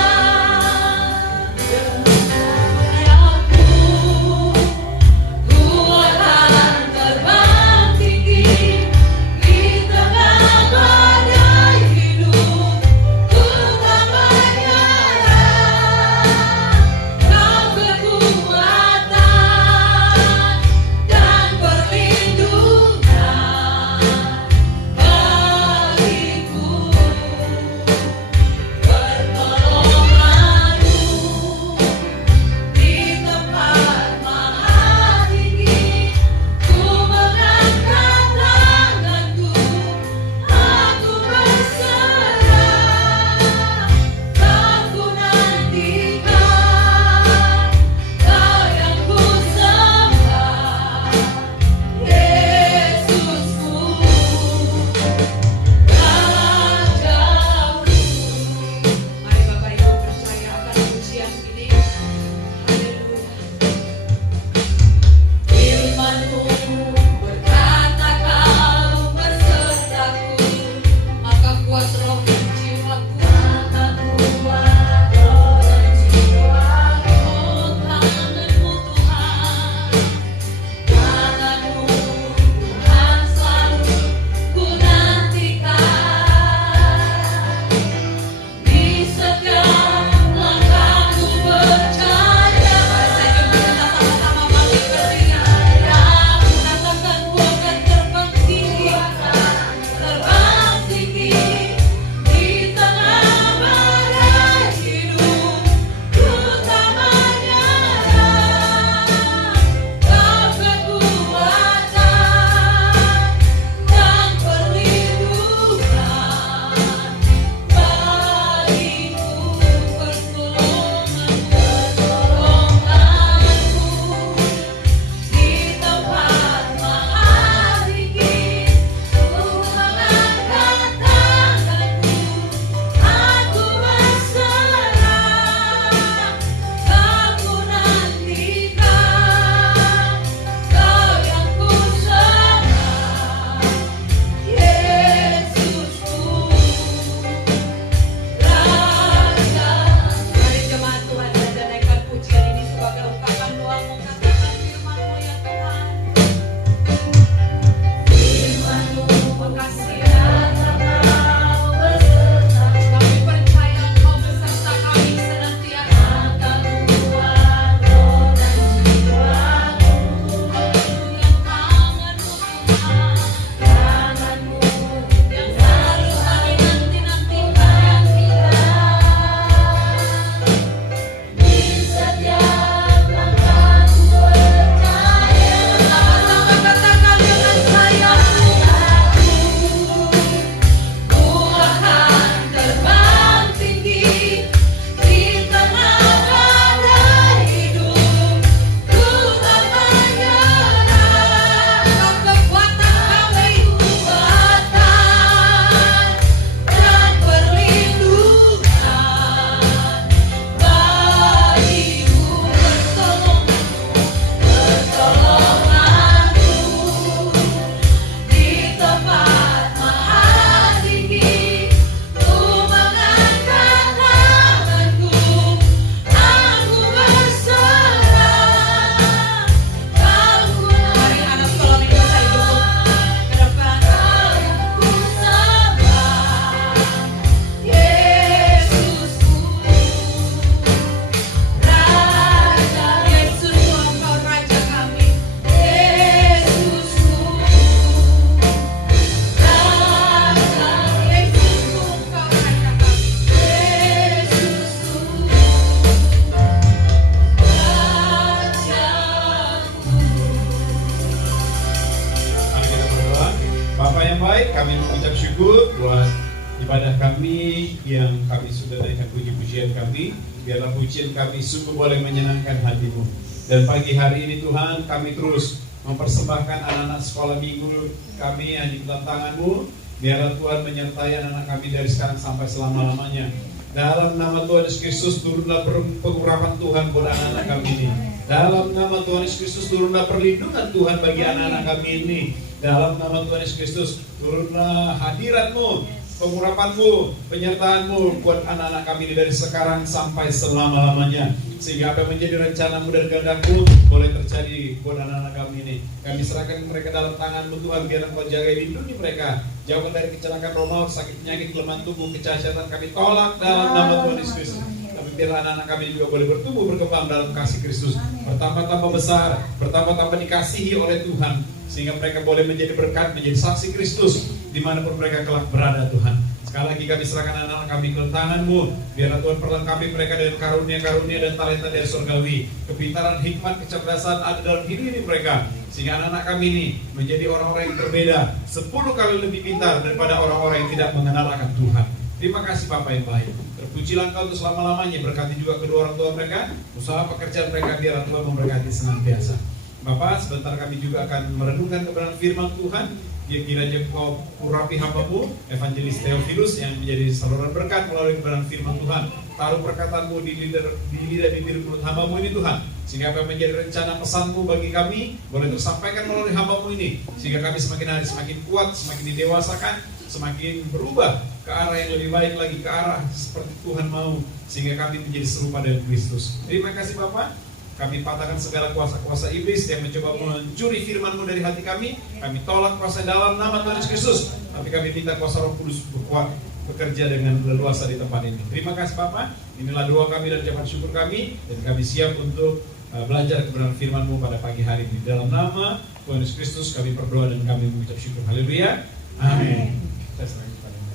kami yang kami sudah naikkan puji-pujian kami, biarlah pujian kami sungguh boleh menyenangkan hati-Mu. Dan pagi hari ini Tuhan, kami terus mempersembahkan anak-anak sekolah minggu kami yang di dalam tangan-Mu. Biarlah Tuhan menyertai anak-anak kami dari sekarang sampai selama-lamanya. Dalam nama Tuhan Yesus Kristus turunlah pengurapan Tuhan buat anak-anak kami ini. Dalam nama Tuhan Yesus Kristus turunlah perlindungan Tuhan bagi anak-anak kami ini. Dalam nama Tuhan Yesus Kristus turunlah hadirat-Mu, pengurapan-Mu, penyertaan-Mu buat anak-anak kami ini dari sekarang sampai selama-lamanya. Sehingga apa yang menjadi rencana-Mu dan kehendak-Mu boleh terjadi buat anak-anak kami ini. Kami serahkan mereka dalam tangan-Mu Tuhan, biar Engkau jaga lindungi mereka. Jauhkan dari kecelakaan roh maut, sakit penyakit, kelemahan tubuh, kecacatan kami tolak dalam nama Tuhan Yesus Kristus. Tapi biar anak-anak kami juga boleh bertumbuh berkembang dalam kasih Kristus, bertambah-tambah besar, bertambah-tambah dikasihi oleh Tuhan, sehingga mereka boleh menjadi berkat, menjadi saksi Kristus dimanapun mereka kelak berada Tuhan. Sekali lagi kami serahkan anak-anak kami ke tangan-Mu. Biarlah Tuhan perlengkapi mereka dengan karunia-karunia dan talenta dari surgawi, kepintaran, hikmat, kecerdasan ada dalam hidup ini mereka, sehingga anak-anak kami ini menjadi orang-orang yang berbeda 10 kali lebih pintar daripada orang-orang yang tidak mengenal akan Tuhan. Terima kasih Bapa yang baik. Terpujilah Engkau untuk selama-lamanya. Berkati juga kedua orang tua mereka, usaha pekerjaan mereka, biar Tuhan memberkati senantiasa. Bapak, sebentar kami juga akan merenungkan kebenaran firman Tuhan. Dia kiranya Kau urapi hamba-Mu, Evangelis Theophilus, yang menjadi saluran berkat melalui kebenaran firman Tuhan. Taruh perkataan-Mu di lidah bibir mulut hamba-Mu ini Tuhan, sehingga apa yang menjadi rencana pesan-Mu bagi kami boleh tersampaikan melalui hamba-Mu ini, sehingga kami semakin hari semakin kuat, semakin didewasakan, semakin berubah ke arah yang lebih baik lagi, ke arah seperti Tuhan mau, sehingga kami menjadi serupa dengan Kristus. Terima kasih Bapak. Kami patahkan segala kuasa-kuasa iblis yang mencoba mencuri firman-Mu dari hati kami. Kami tolak kuasa dalam nama Tuhan Yesus Kristus. Tapi kami minta kuasa Roh Kudus berkuat bekerja dengan leluasa di tempat ini. Terima kasih Bapak. Inilah doa kami dan ucapan syukur kami, dan kami siap untuk belajar kebenaran firman-Mu pada pagi hari ini. Dalam nama Tuhan Yesus Kristus kami berdoa dan kami mengucap syukur. Haleluya. Amin. Saya serahkan kepada Anda.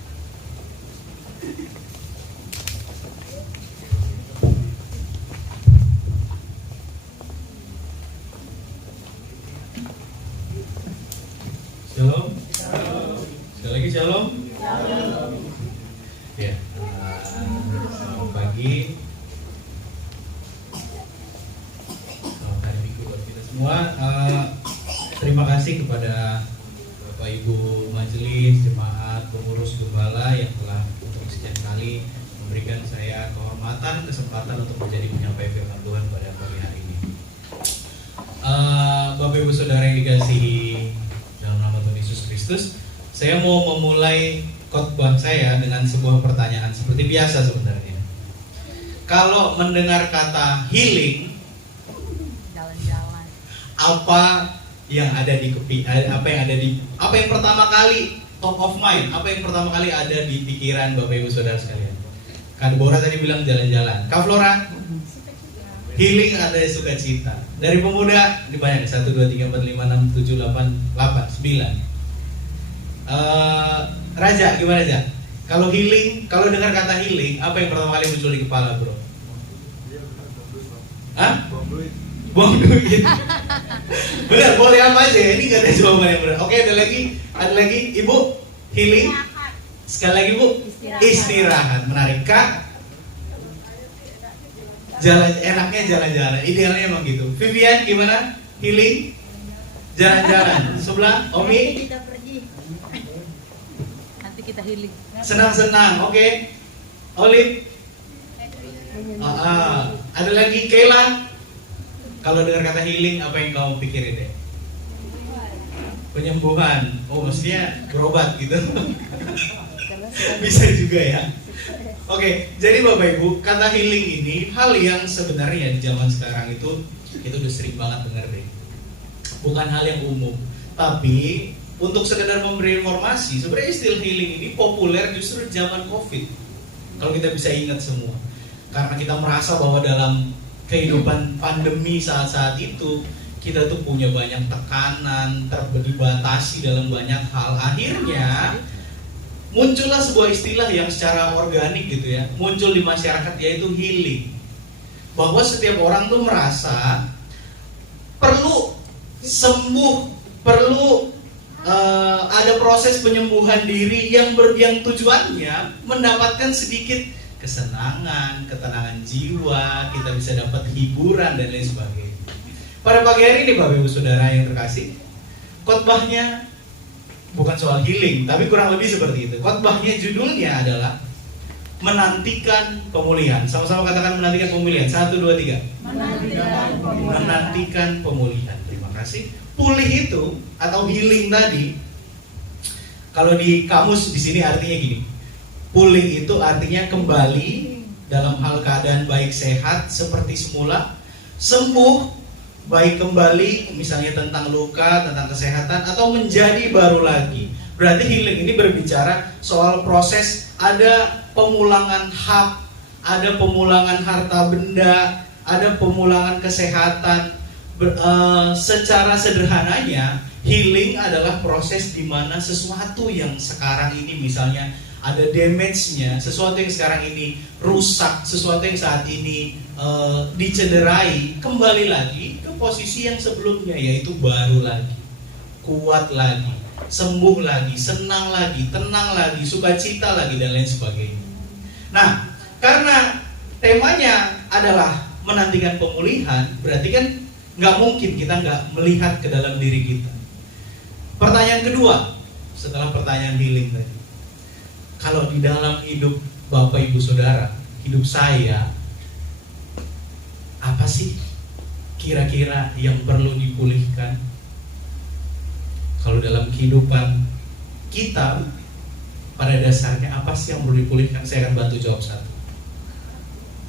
Shalom. Sekali lagi shalom. Ya, selamat pagi. Selamat hari Minggu buat kita semua. Terima kasih kepada Bapak Ibu Majelis, jemaat, pengurus, gembala yang telah untuk sekian kali memberikan saya kehormatan, kesempatan untuk menjadi penyampai firman Tuhan pada pagi hari ini. Bapak Ibu Saudara yang dikasihi dalam nama Tuhan Yesus Kristus, saya mau memulai khotbah saya dengan sebuah pertanyaan seperti biasa sebenarnya. Kalau mendengar kata healing, jalan-jalan, apa yang ada di apa yang pertama kali top of mind, apa yang pertama kali ada di pikiran Bapak Ibu Saudara sekalian? Kak Deborah tadi bilang jalan-jalan. Kak Flora, healing ada sukacita. Dari pemuda dibanyak 1, 2, 3, 4, 5, 6, 7, 8, 9. Raja, gimana Raja? Kalau healing, kalau dengar kata healing, apa yang pertama kali muncul di kepala bro? Hah? Buang duit. Benar, boleh apa aja ya? Ini gak ada jawaban yang benar. Oke, ada lagi, Ibu, healing. Sekali lagi Bu, istirahat. Menarik. Kak, enaknya jalan-jalan. Idealnya emang gitu. Vivian gimana? Healing? Jalan-jalan. Sebelah, Omi? kita pergi. Nanti kita healing. Senang-senang, oke. Olive? Ada lagi, Kayla? Kalau dengar kata healing, apa yang kamu pikirin deh? Penyembuhan. Oh, maksudnya berobat gitu. Bisa juga ya. Oke, jadi Bapak Ibu, kata healing ini hal yang sebenarnya di zaman sekarang itu udah sering banget dengar deh. Bukan hal yang umum, tapi untuk sekedar memberi informasi, sebenarnya istilah healing ini populer justru di zaman COVID. Kalau kita bisa ingat semua, karena kita merasa bahwa dalam kehidupan pandemi saat-saat itu kita tuh punya banyak tekanan, terbatasi dalam banyak hal. Akhirnya muncullah sebuah istilah yang secara organik gitu ya, muncul di masyarakat, yaitu healing. Bahwa setiap orang tuh merasa perlu sembuh, perlu ada proses penyembuhan diri yang tujuannya mendapatkan sedikit kesenangan, ketenangan jiwa, kita bisa dapat hiburan dan lain sebagainya. Pada pagi hari ini Bapak Ibu Saudara yang terkasih, khotbahnya bukan soal healing, tapi kurang lebih seperti itu. Khotbahnya judulnya adalah menantikan pemulihan. Sama-sama katakan menantikan pemulihan. 1, 2, 3. Menantikan pemulihan. Terima kasih. Pulih itu atau healing tadi, kalau di kamus di sini artinya gini. Pulih itu artinya kembali dalam hal keadaan baik sehat seperti semula, sembuh, baik kembali, misalnya tentang luka, tentang kesehatan, atau menjadi baru lagi. Berarti healing ini berbicara soal proses, ada pemulangan hak, ada pemulangan harta benda, ada pemulangan kesehatan. Secara sederhananya, healing adalah proses di mana sesuatu yang sekarang ini misalnya ada damage-nya, sesuatu yang sekarang ini rusak, sesuatu yang saat ini dicederai, kembali lagi ke posisi yang sebelumnya, yaitu baru lagi, kuat lagi, sembuh lagi, senang lagi, tenang lagi, sukacita lagi, dan lain sebagainya. Nah, karena temanya adalah menantikan pemulihan, berarti kan nggak mungkin kita nggak melihat ke dalam diri kita. Pertanyaan kedua, setelah pertanyaan healing tadi, kalau di dalam hidup Bapak Ibu Saudara, hidup saya, apa sih kira-kira yang perlu dipulihkan? Kalau dalam kehidupan kita, pada dasarnya apa sih yang perlu dipulihkan? Saya akan bantu jawab satu.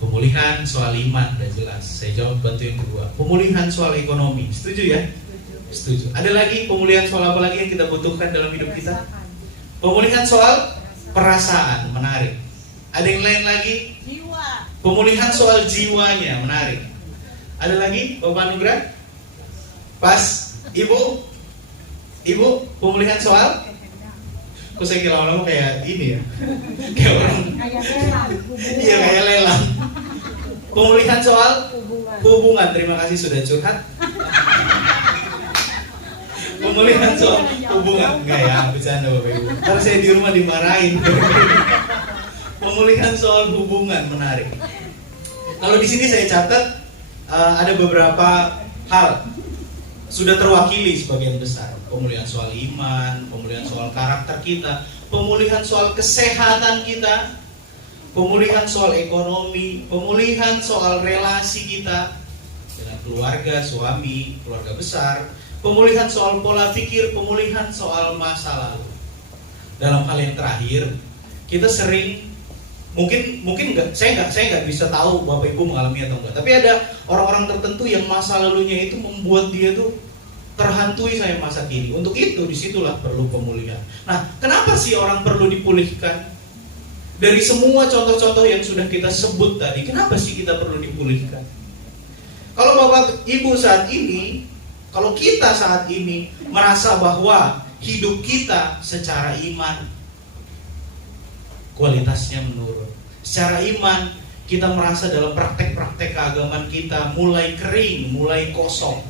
Pemulihan soal iman, udah jelas. Saya jawab bantu yang kedua. Pemulihan soal ekonomi, setuju ya? Setuju. Ada lagi pemulihan soal apa lagi yang kita butuhkan dalam hidup kita? Pemulihan soal perasaan, menarik. Ada yang lain lagi? Jiwa. Pemulihan soal jiwanya, menarik. Ada lagi, Bapak Nugra? Pas, Ibu? Ibu, pemulihan soal? Kok saya kira lama kayak ini ya? Kayak orang. Iya, kayak lelang. Pemulihan soal hubungan. Terima kasih sudah curhat. Pemulihan soal hubungan. Enggak ya, bercanda Bapak Ibu. Karena saya di rumah dimarahin. Pemulihan soal hubungan, menarik. Kalau di sini saya catat ada beberapa hal sudah terwakili sebagian besar. Pemulihan soal iman, pemulihan soal karakter kita, pemulihan soal kesehatan kita, pemulihan soal ekonomi, pemulihan soal relasi kita dengan keluarga, suami, keluarga besar, pemulihan soal pola pikir, pemulihan soal masa lalu. Dalam hal yang terakhir, kita sering mungkin nggak, saya nggak bisa tahu Bapak Ibu mengalami atau enggak, tapi ada orang-orang tertentu yang masa lalunya itu membuat dia tuh terhantui saya masa kini. Untuk itu disitulah perlu pemulihan. Nah, kenapa sih orang perlu dipulihkan? Dari semua contoh-contoh yang sudah kita sebut tadi, kenapa sih kita perlu dipulihkan? Kalau Bapak Ibu saat ini, kalau kita saat ini merasa bahwa hidup kita secara iman kualitasnya menurun, secara iman kita merasa dalam praktek-praktek keagamaan kita mulai kering, mulai kosong.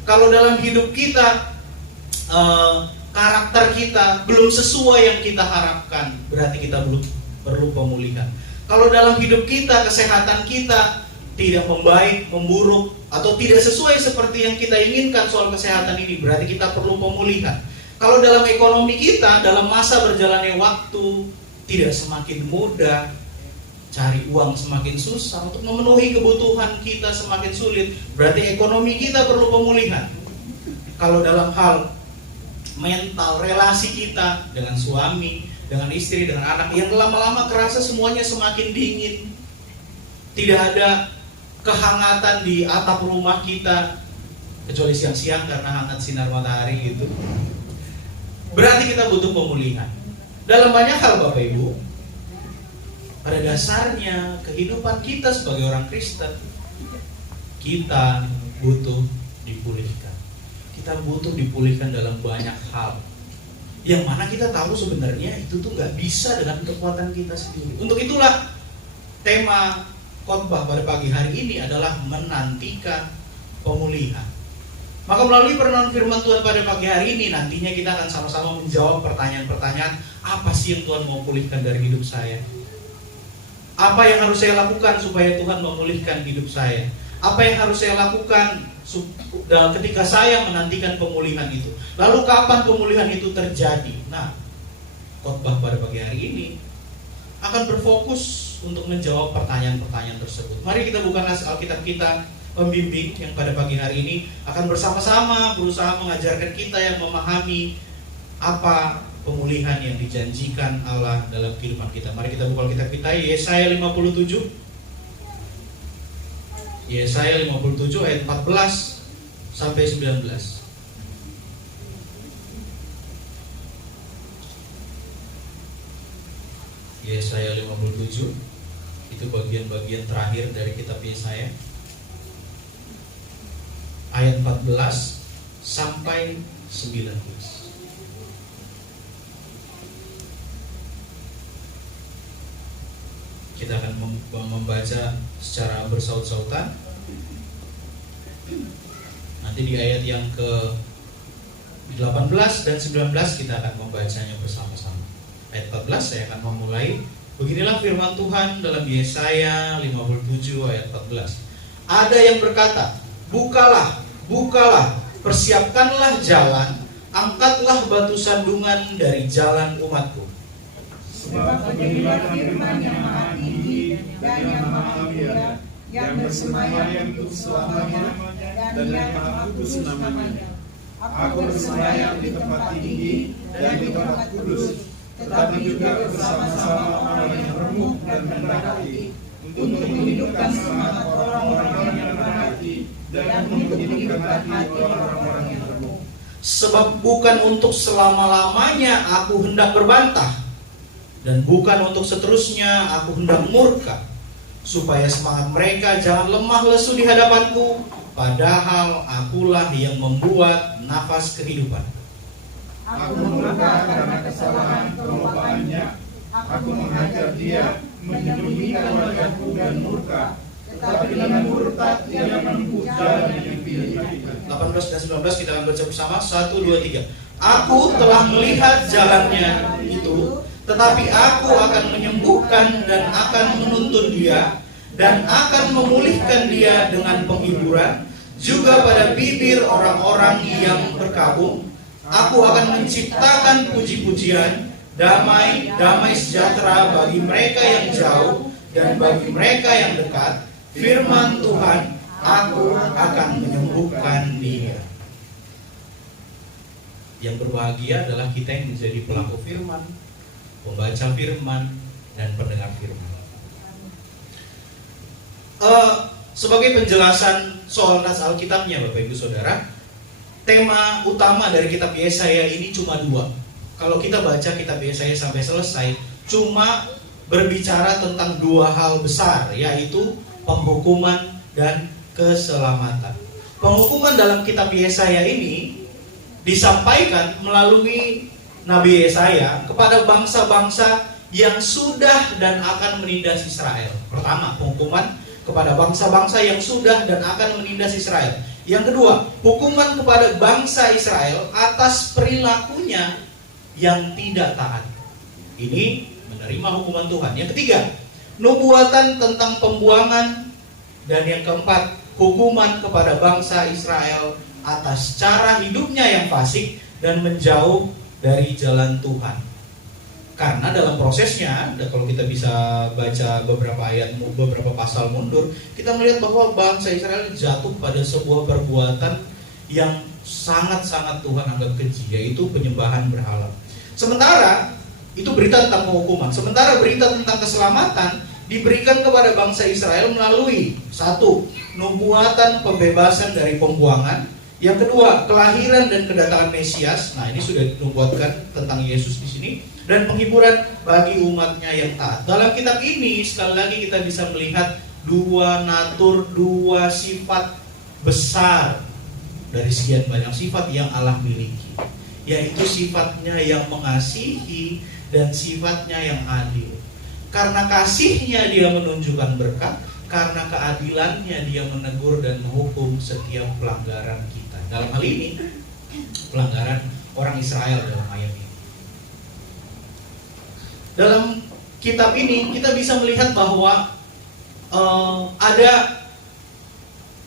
Kalau dalam hidup kita karakter kita belum sesuai yang kita harapkan, berarti kita belum perlu pemulihan. Kalau dalam hidup kita kesehatan kita tidak membaik, memburuk, atau tidak sesuai seperti yang kita inginkan soal kesehatan ini, berarti kita perlu pemulihan. Kalau dalam ekonomi kita dalam masa berjalannya waktu tidak semakin mudah, cari uang semakin susah, untuk memenuhi kebutuhan kita semakin sulit, berarti ekonomi kita perlu pemulihan. Kalau dalam hal mental, relasi kita dengan suami, dengan istri, dengan anak, yang lama-lama kerasa semuanya semakin dingin, tidak ada kehangatan di atap rumah kita, kecuali siang-siang karena hangat sinar matahari gitu, berarti kita butuh pemulihan. Dalam banyak hal Bapak Ibu, pada dasarnya kehidupan kita sebagai orang Kristen, kita butuh dipulihkan. Kita butuh dipulihkan dalam banyak hal, yang mana kita tahu sebenarnya itu tuh nggak bisa dengan kekuatan kita sendiri. Untuk itulah tema khotbah pada pagi hari ini adalah menantikan pemulihan. Maka melalui perenungan firman Tuhan pada pagi hari ini, nantinya kita akan sama-sama menjawab pertanyaan-pertanyaan, apa sih yang Tuhan mau pulihkan dari hidup saya? Apa yang harus saya lakukan supaya Tuhan memulihkan hidup saya? Apa yang harus saya lakukan ketika saya menantikan pemulihan itu? Lalu kapan pemulihan itu terjadi? Nah, khotbah pada pagi hari ini akan berfokus untuk menjawab pertanyaan-pertanyaan tersebut. Mari kita buka Alkitab kita. Pembimbing yang pada pagi hari ini akan bersama-sama berusaha mengajarkan kita yang memahami apa pemulihan yang dijanjikan Allah dalam kehidupan kita. Mari kita buka Alkitab kita, Yesaya 57. Yesaya 57 ayat 14 sampai 19. Yesaya 57 itu bagian-bagian terakhir dari kitab Yesaya. Ayat 14 sampai 19. Kita akan membaca secara bersaut-sautan. Nanti di ayat yang ke 18 dan 19 kita akan membacanya bersama-sama. Ayat 14 saya akan memulai. Beginilah firman Tuhan dalam Yesaya 57 ayat 14. Ada yang berkata, bukalah, bukalah, persiapkanlah jalan, angkatlah batu sandungan dari jalan umatku. Sebab beginilah firman yang maha tinggi dan yang maha mulia, yang bersemayam untuk selamanya dan yang maha kudus namanya. Aku bersemayam di tempat tinggi dan di tempat kudus, tetapi juga bersama-sama orang yang remuk dan rendah hati, untuk menghidupkan semangat orang-orang yang rendah hati dan untuk menghidupkan hati orang-orang yang remuk. Sebab bukan untuk selama-lamanya aku hendak berbantah, dan bukan untuk seterusnya aku hendak murka, supaya semangat mereka jangan lemah lesu di hadapanku, padahal akulah yang membuat nafas kehidupan. Aku murka karena kesalahan kelupaan-Nya, aku menghajar dia, menyembunyikan wajahku dan murka, tetapi dengan murtad dia menempuh jalan yang dipilihnya. 18 dan 19 kita akan baca bersama. 1, 2, 3. Aku telah melihat jalannya itu, tetapi aku akan menyembuhkan dan akan menuntun dia, dan akan memulihkan dia dengan penghiburan, juga pada bibir orang-orang yang berkabung. Aku akan menciptakan puji-pujian, damai, damai sejahtera bagi mereka yang jauh dan bagi mereka yang dekat. Firman Tuhan, aku akan menyembuhkan dia. Yang berbahagia adalah kita yang menjadi pelaku firman, pembaca firman, dan pendengar firman. Sebagai penjelasan soal nas Alkitabnya, Bapak Ibu Saudara, tema utama dari kitab Yesaya ini cuma 2. Kalau kita baca kitab Yesaya sampai selesai, cuma berbicara tentang 2 hal besar, yaitu penghukuman dan keselamatan. Penghukuman dalam kitab Yesaya ini disampaikan melalui Nabi Yesaya kepada bangsa-bangsa yang sudah dan akan menindas Israel. Pertama, penghukuman kepada bangsa-bangsa yang sudah dan akan menindas Israel. Yang kedua, hukuman kepada bangsa Israel atas perilakunya yang tidak taat. Ini menerima hukuman Tuhan. Yang ketiga, nubuatan tentang pembuangan. Dan yang keempat, hukuman kepada bangsa Israel atas cara hidupnya yang fasik dan menjauh dari jalan Tuhan. Karena dalam prosesnya, kalau kita bisa baca beberapa ayat, beberapa pasal mundur, kita melihat bahwa bangsa Israel jatuh pada sebuah perbuatan yang sangat-sangat Tuhan anggap keji, yaitu penyembahan berhala. Sementara itu berita tentang penghukuman. Sementara berita tentang keselamatan diberikan kepada bangsa Israel melalui 1. Nubuatan pembebasan dari pembuangan. Yang kedua, kelahiran dan kedatangan Mesias. Nah, ini sudah dinubuatkan tentang Yesus di sini. Dan penghiburan bagi umatnya yang taat. Dalam kitab ini sekali lagi kita bisa melihat 2 natur, 2 sifat besar dari sekian banyak sifat yang Allah miliki, yaitu sifatnya yang mengasihi dan sifatnya yang adil. Karena kasihnya dia menunjukkan berkat, karena keadilannya dia menegur dan menghukum setiap pelanggaran kita. Dalam hal ini pelanggaran orang Israel dalam ayat ini. Dalam kitab ini kita bisa melihat bahwa ada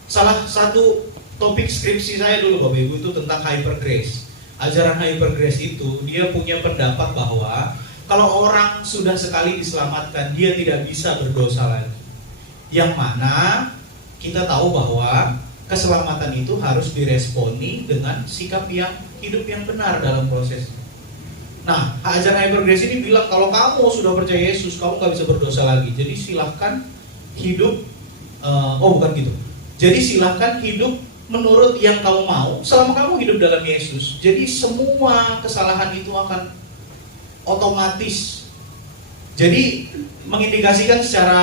salah satu topik skripsi saya dulu Bapak Ibu itu tentang hyper grace. Ajaran hyper grace itu dia punya pendapat bahwa kalau orang sudah sekali diselamatkan dia tidak bisa berdosa lagi. Yang mana kita tahu bahwa keselamatan itu harus diresponi dengan sikap yang hidup yang benar dalam prosesnya. Nah, ajaran hyper grace ini bilang kalau kamu sudah percaya Yesus, kamu gak bisa berdosa lagi. Jadi silahkan hidup, bukan gitu. Jadi silahkan hidup menurut yang kamu mau selama kamu hidup dalam Yesus. Jadi semua kesalahan itu akan otomatis. Jadi mengindikasikan secara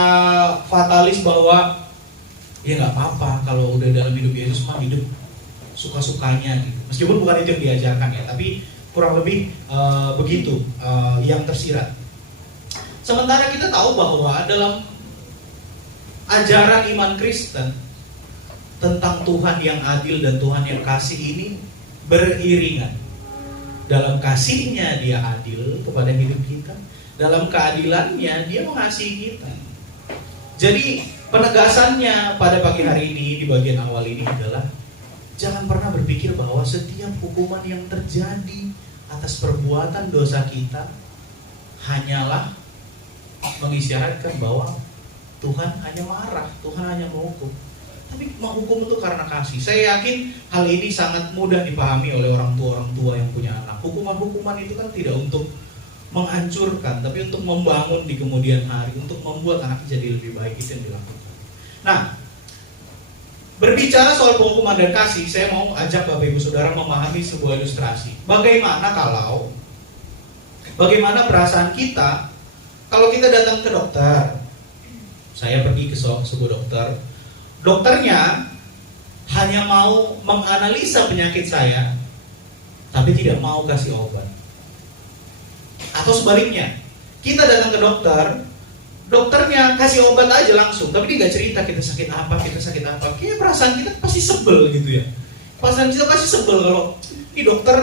fatalis bahwa ya nggak apa-apa kalau udah dalam hidup Yesus mah hidup suka-sukanya gitu. Meskipun bukan itu yang diajarkan ya, tapi kurang lebih begitu yang tersirat. Sementara kita tahu bahwa dalam ajaran iman Kristen tentang Tuhan yang adil dan Tuhan yang kasih ini beriringan. Dalam kasihnya dia adil kepada hidup kita, dalam keadilannya dia mengasihi kita. Jadi penegasannya pada pagi hari ini di bagian awal ini adalah jangan pernah berpikir bahwa setiap hukuman yang terjadi atas perbuatan dosa kita hanyalah mengisyaratkan bahwa Tuhan hanya marah, Tuhan hanya menghukum. Tapi menghukum itu karena kasih. Saya yakin hal ini sangat mudah dipahami oleh orang tua yang punya anak. Hukuman-hukuman itu kan tidak untuk menghancurkan, tapi untuk membangun di kemudian hari, untuk membuat anak jadi lebih baik. Itu yang dilakukan. Nah, berbicara soal penghukuman dan kasih, saya mau ajak Bapak Ibu Saudara memahami sebuah ilustrasi. Bagaimana perasaan kita kalau kita datang ke dokter. Saya pergi ke sebuah dokter. Dokternya hanya mau menganalisa penyakit saya, tapi tidak mau kasih obat. Atau sebaliknya, kita datang ke dokter, dokternya kasih obat aja langsung, tapi dia nggak cerita kita sakit apa. Kayak perasaan kita pasti sebel gitu ya. Perasaan kita pasti sebel kalau ini dokter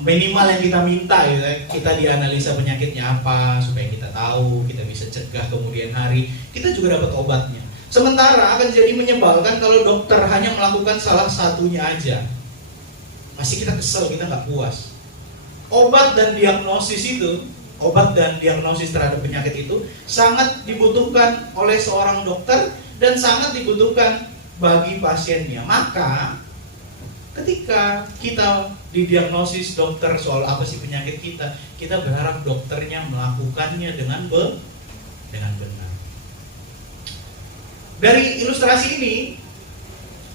minimal yang kita minta ya, kita dianalisa penyakitnya apa supaya kita tahu, kita bisa cegah kemudian hari, kita juga dapat obatnya. Sementara akan jadi menyebalkan kalau dokter hanya melakukan salah satunya aja. Pasti kita kesel, kita nggak puas. Obat dan diagnosis terhadap penyakit itu sangat dibutuhkan oleh seorang dokter dan sangat dibutuhkan bagi pasiennya. Maka ketika kita didiagnosis dokter soal apa sih penyakit kita, kita berharap dokternya melakukannya dengan benar. Dari ilustrasi ini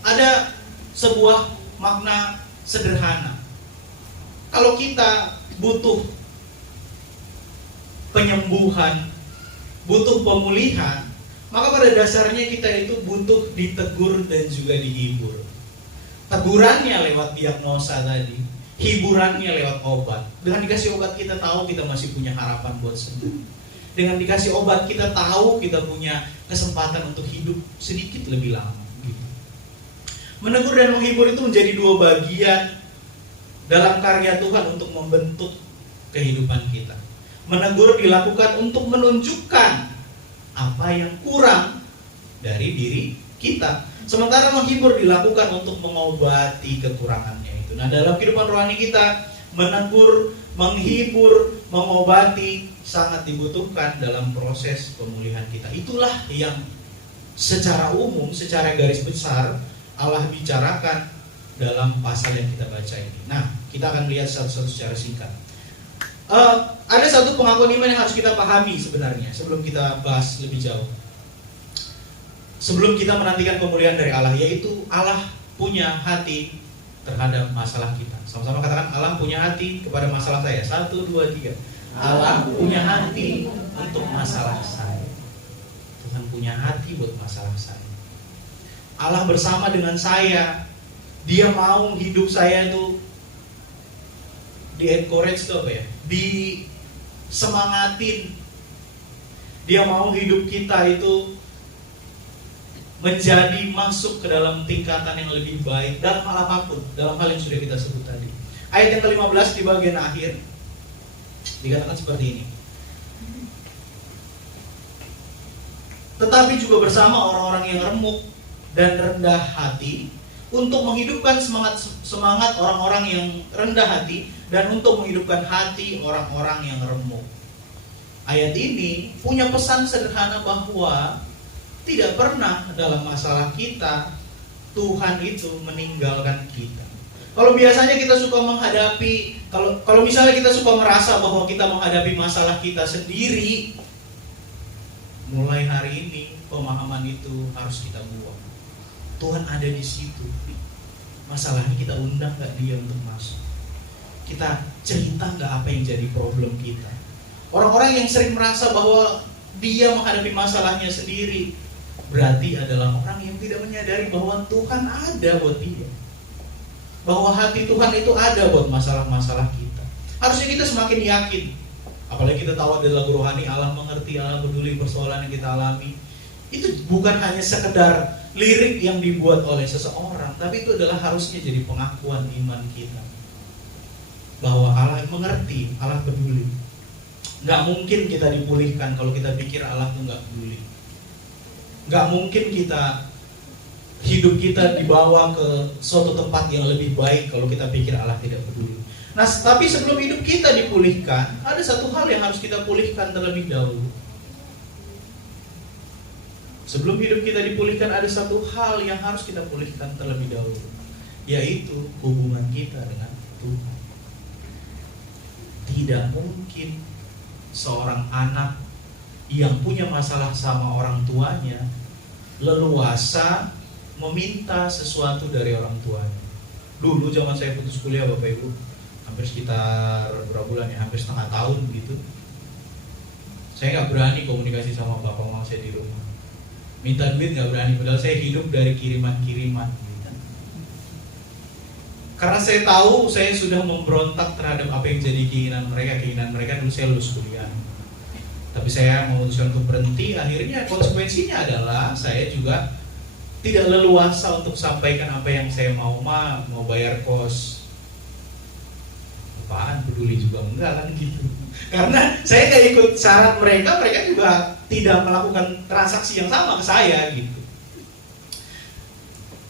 ada sebuah makna sederhana. Kalau kita butuh penyembuhan, butuh pemulihan, maka pada dasarnya kita itu butuh ditegur dan juga dihibur. Tegurannya lewat diagnosa tadi, hiburannya lewat obat. Dengan dikasih obat kita tahu kita masih punya harapan buat sembuh. Dengan dikasih obat kita tahu kita punya kesempatan untuk hidup sedikit lebih lama. Menegur dan menghibur itu menjadi dua bagian dalam karya Tuhan untuk membentuk kehidupan kita. Menegur dilakukan untuk menunjukkan apa yang kurang dari diri kita. Sementara menghibur dilakukan untuk mengobati kekurangannya itu. Nah, dalam kehidupan rohani kita, menegur, menghibur, mengobati sangat dibutuhkan dalam proses pemulihan kita. Itulah yang secara umum, secara garis besar Allah bicarakan dalam pasal yang kita baca ini. Nah, kita akan lihat satu-satu secara singkat. Ada satu pengakuan iman yang harus kita pahami sebenarnya sebelum kita bahas lebih jauh. Sebelum kita menantikan pemulihan dari Allah, yaitu Allah punya hati terhadap masalah kita. Sama-sama katakan, Allah punya hati kepada masalah saya. 1, 2, 3. Allah punya hati untuk masalah saya. Tuhan punya hati buat masalah saya. Allah bersama dengan saya. Dia mau hidup saya itu di-encourage itu apa ya? Disemangatin. Dia mau hidup kita itu menjadi masuk ke dalam tingkatan yang lebih baik dalam hal apapun, dalam hal yang sudah kita sebut tadi. Ayat yang ke-15 di bagian akhir dikatakan seperti ini. Tetapi juga bersama orang-orang yang remuk dan rendah hati, untuk menghidupkan semangat orang-orang yang rendah hati, dan untuk menghidupkan hati orang-orang yang remuk. Ayat ini punya pesan sederhana bahwa tidak pernah dalam masalah kita Tuhan itu meninggalkan kita. Kalau biasanya kita suka menghadapi, kalau misalnya kita suka merasa bahwa kita menghadapi masalah kita sendiri, mulai hari ini pemahaman itu harus kita buang. Tuhan ada di situ. Masalahnya kita undang gak dia untuk masuk? Kita cerita gak apa yang jadi problem kita? Orang-orang yang sering merasa bahwa dia menghadapi masalahnya sendiri, berarti adalah orang yang tidak menyadari bahwa Tuhan ada buat dia, bahwa hati Tuhan itu ada buat masalah-masalah kita. Harusnya kita semakin yakin. Apalagi kita tahu adalah rohani, Allah mengerti, Allah peduli persoalan yang kita alami. Itu bukan hanya sekedar lirik yang dibuat oleh seseorang, tapi itu adalah harusnya jadi pengakuan iman kita bahwa Allah mengerti, Allah peduli. Gak mungkin kita dipulihkan kalau kita pikir Allah tuh gak peduli. Gak mungkin hidup kita dibawa ke suatu tempat yang lebih baik kalau kita pikir Allah tidak peduli. Nah, tapi sebelum hidup kita dipulihkan, ada satu hal yang harus kita pulihkan terlebih dahulu. Sebelum hidup kita dipulihkan, ada satu hal yang harus kita pulihkan terlebih dahulu, yaitu hubungan kita dengan Tuhan. Tidak mungkin seorang anak yang punya masalah sama orang tuanya leluasa meminta sesuatu dari orang tuanya. Dulu zaman saya putus kuliah Bapak Ibu, hampir sekitar berapa bulan ya, hampir setengah tahun gitu, saya gak berani komunikasi sama bapak mama saya di rumah. Minta duit gak berani, padahal saya hidup dari kiriman-kiriman gitu. Karena saya tahu saya sudah memberontak terhadap apa yang jadi keinginan mereka dulu saya lulus kuliah. Tapi saya memutuskan untuk berhenti. Akhirnya konsekuensinya adalah saya juga tidak leluasa untuk sampaikan apa yang saya mau bayar kos. Apaan, peduli juga enggak kan gitu. Karena saya gak ikut syarat mereka juga tidak melakukan transaksi yang sama ke saya gitu.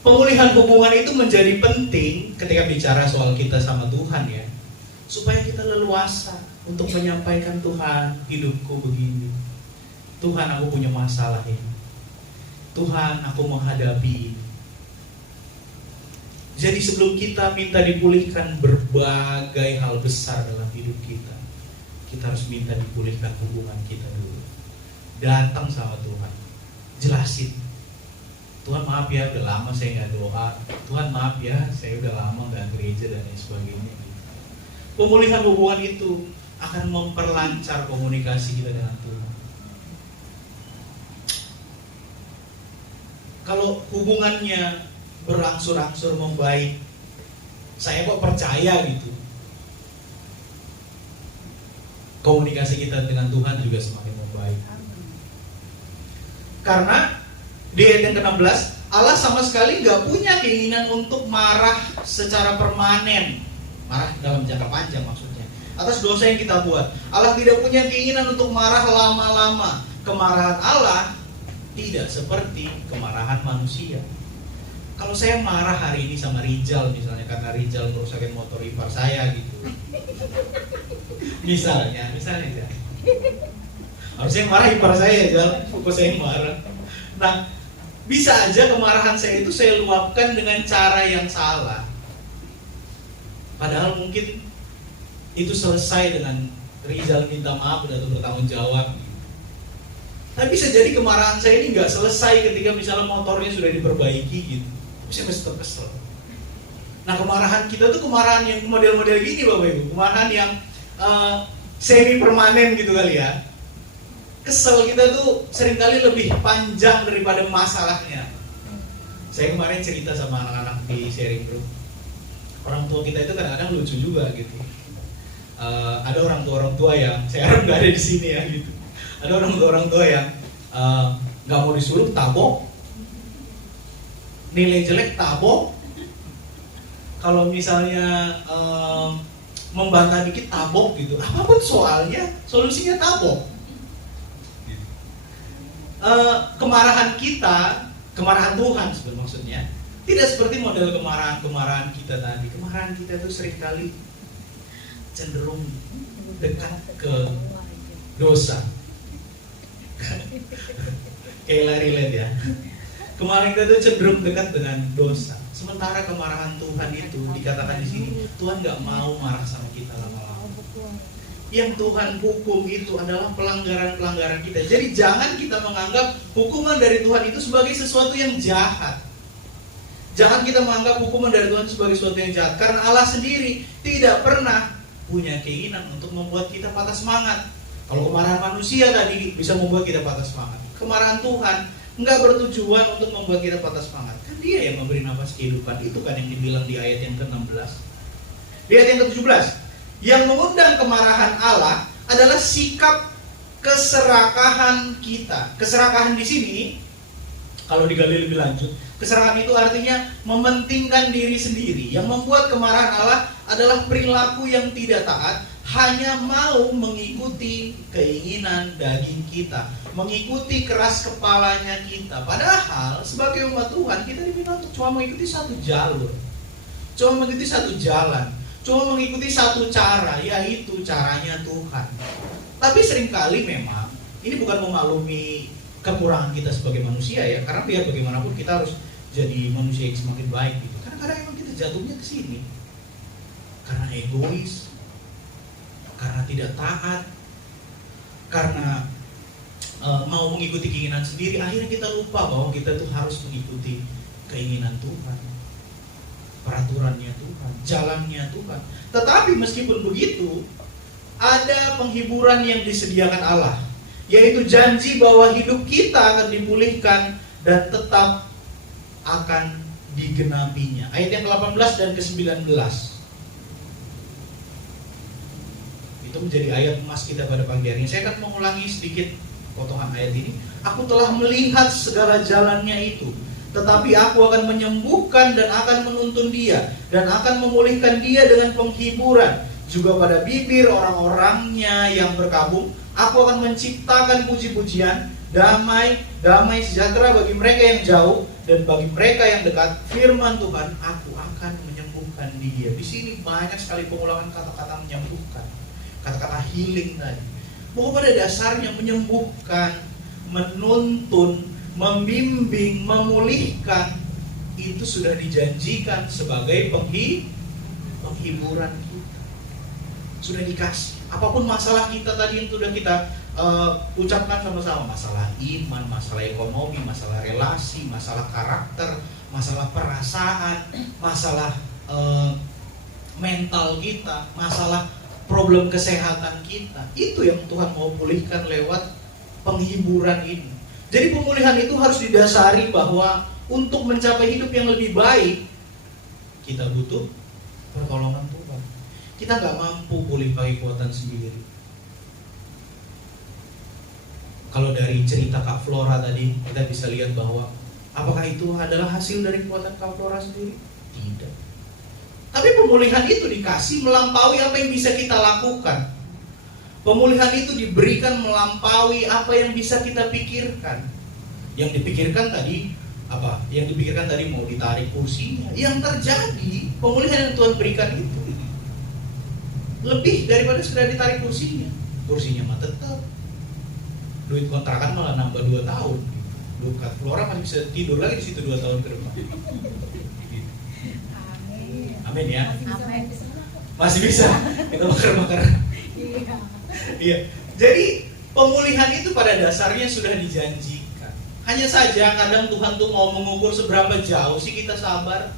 Pemulihan hubungan itu menjadi penting ketika bicara soal kita sama Tuhan ya, supaya kita leluasa untuk menyampaikan, Tuhan, hidupku begini, Tuhan, aku punya masalah ini, Tuhan, aku menghadapi ini. Jadi sebelum kita minta dipulihkan berbagai hal besar dalam hidup kita harus minta dipulihkan hubungan kita dulu. Datang sama Tuhan, jelasin, Tuhan maaf ya, udah lama saya gak doa, Tuhan maaf ya, saya udah lama gak gereja dan lain sebagainya. Pemulihan hubungan itu akan memperlancar komunikasi kita dengan Tuhan. Kalau hubungannya berangsur-angsur membaik, saya kok percaya gitu, komunikasi kita dengan Tuhan juga semakin membaik. Karena di ayat yang ke-16, Allah sama sekali gak punya keinginan untuk marah secara permanen, marah dalam jangka panjang maksudnya, atas dosa yang kita buat. Allah tidak punya keinginan untuk marah lama-lama. Kemarahan Allah tidak seperti kemarahan manusia. Kalau saya marah hari ini sama Rizal misalnya, karena Rizal merusakin motor ipar saya gitu, misalnya ya, harusnya marah ipar saya ya, kok saya marah. Nah, bisa aja kemarahan saya itu saya luapkan dengan cara yang salah, padahal mungkin itu selesai dengan Rizal minta maaf atau bertanggung jawab. Tapi bisa jadi kemarahan saya ini nggak selesai ketika misalnya motornya sudah diperbaiki gitu, saya masih tetap kesel. Nah, kemarahan kita tuh kemarahan yang model-model gini Bapak Ibu, kemarahan yang semi permanen gitu kali ya. Kesel kita tuh seringkali lebih panjang daripada masalahnya. Saya kemarin cerita sama anak-anak di sharing group, orang tua kita itu kadang-kadang lucu juga gitu. Ada orang tua yang saya harap nggak ada di sini ya gitu. Ada orang tua yang nggak mau disuruh tabok, nilai jelek tabok. Kalau misalnya membantah dikit tabok gitu. Apapun soalnya, solusinya tabok. Kemarahan kita, kemarahan Tuhan sebenarnya maksudnya, tidak seperti model kemarahan kita tadi. Kemarahan kita itu seringkali cenderung dekat ke dosa. Kayak relate ya. Kemarahan kita itu cenderung dekat dengan dosa. Sementara kemarahan Tuhan itu dikatakan di sini, Tuhan nggak mau marah sama kita lama-lama. Yang Tuhan hukum itu adalah pelanggaran-pelanggaran kita. Jadi jangan kita menganggap hukuman dari Tuhan itu sebagai sesuatu yang jahat. Jangan kita menganggap hukuman dari Tuhan sebagai sesuatu yang jahat. Karena Allah sendiri tidak pernah punya keinginan untuk membuat kita patah semangat. Kalau kemarahan manusia tadi bisa membuat kita patah semangat, kemarahan Tuhan nggak bertujuan untuk membuat kita patah semangat. Kan Dia yang memberi nafas kehidupan. Itu kan yang dibilang di ayat yang ke-16. Di ayat yang ke-17, yang mengundang kemarahan Allah adalah sikap keserakahan kita. Keserakahan di sini, kalau digali lebih lanjut, keserakahan itu artinya mementingkan diri sendiri. Yang membuat kemarahan Allah adalah perilaku yang tidak taat, hanya mau mengikuti keinginan daging kita, mengikuti keras kepalanya kita. Padahal sebagai umat Tuhan kita diminta untuk cuma mengikuti satu jalur, cuma mengikuti satu jalan, cuma mengikuti satu cara, yaitu caranya Tuhan. Tapi seringkali memang ini bukan memaklumi kekurangan kita sebagai manusia ya, karena biar bagaimanapun kita harus jadi manusia yang semakin baik gitu. Karena kadang emang kita jatuhnya ke sini karena egois, karena tidak taat, karena mau mengikuti keinginan sendiri. Akhirnya kita lupa bahwa kita tuh harus mengikuti keinginan Tuhan, peraturannya Tuhan, jalannya Tuhan. Tetapi meskipun begitu, ada penghiburan yang disediakan Allah, yaitu janji bahwa hidup kita akan dipulihkan dan tetap akan digenapinya. Ayat yang ke-18 dan ke-19 itu menjadi ayat emas kita pada pagi hari ini. Saya akan mengulangi sedikit potongan ayat ini. Aku telah melihat segala jalannya itu, tetapi aku akan menyembuhkan dan akan menuntun dia, dan akan memulihkan dia dengan penghiburan. Juga pada bibir orang-orangnya yang berkabung, aku akan menciptakan puji-pujian, damai sejahtera bagi mereka yang jauh dan bagi mereka yang dekat. Firman Tuhan, aku akan menyembuhkan dia. Di sini banyak sekali pengulangan kata-kata menyembuhkan, kata-kata healing tadi. Bahwa pada dasarnya menyembuhkan, menuntun, membimbing, memulihkan itu sudah dijanjikan sebagai penghiburan kita. Sudah dikasih. Apapun masalah kita tadi yang sudah kita ucapkan sama-sama, masalah iman, masalah ekonomi, masalah relasi, masalah karakter, masalah perasaan, masalah mental kita, masalah problem kesehatan kita, itu yang Tuhan mau pulihkan lewat penghiburan ini. Jadi pemulihan itu harus didasari bahwa untuk mencapai hidup yang lebih baik, kita butuh pertolongan Tuhan. Kita nggak mampu pulih pakai kekuatan sendiri. Kalau dari cerita Kak Flora tadi, kita bisa lihat bahwa apakah itu adalah hasil dari kekuatan Kak Flora sendiri? Tidak. Tapi pemulihan itu dikasih melampaui apa yang bisa kita lakukan. Pemulihan itu diberikan melampaui apa yang bisa kita pikirkan. Yang dipikirkan tadi apa? Yang dipikirkan tadi mau ditarik kursinya. Yang terjadi, pemulihan yang Tuhan berikan itu lebih daripada sekedar ditarik kursinya. Kursinya mah tetap. Duit kontrakan malah nambah 2 tahun. Kak Flora masih bisa tidur lagi di situ 2 tahun ke depan. Amin ya. Masih bisa. Kita bakar-bakar. Iya. Jadi pemulihan itu pada dasarnya sudah dijanjikan. Hanya saja kadang Tuhan tuh mau mengukur seberapa jauh sih kita sabar,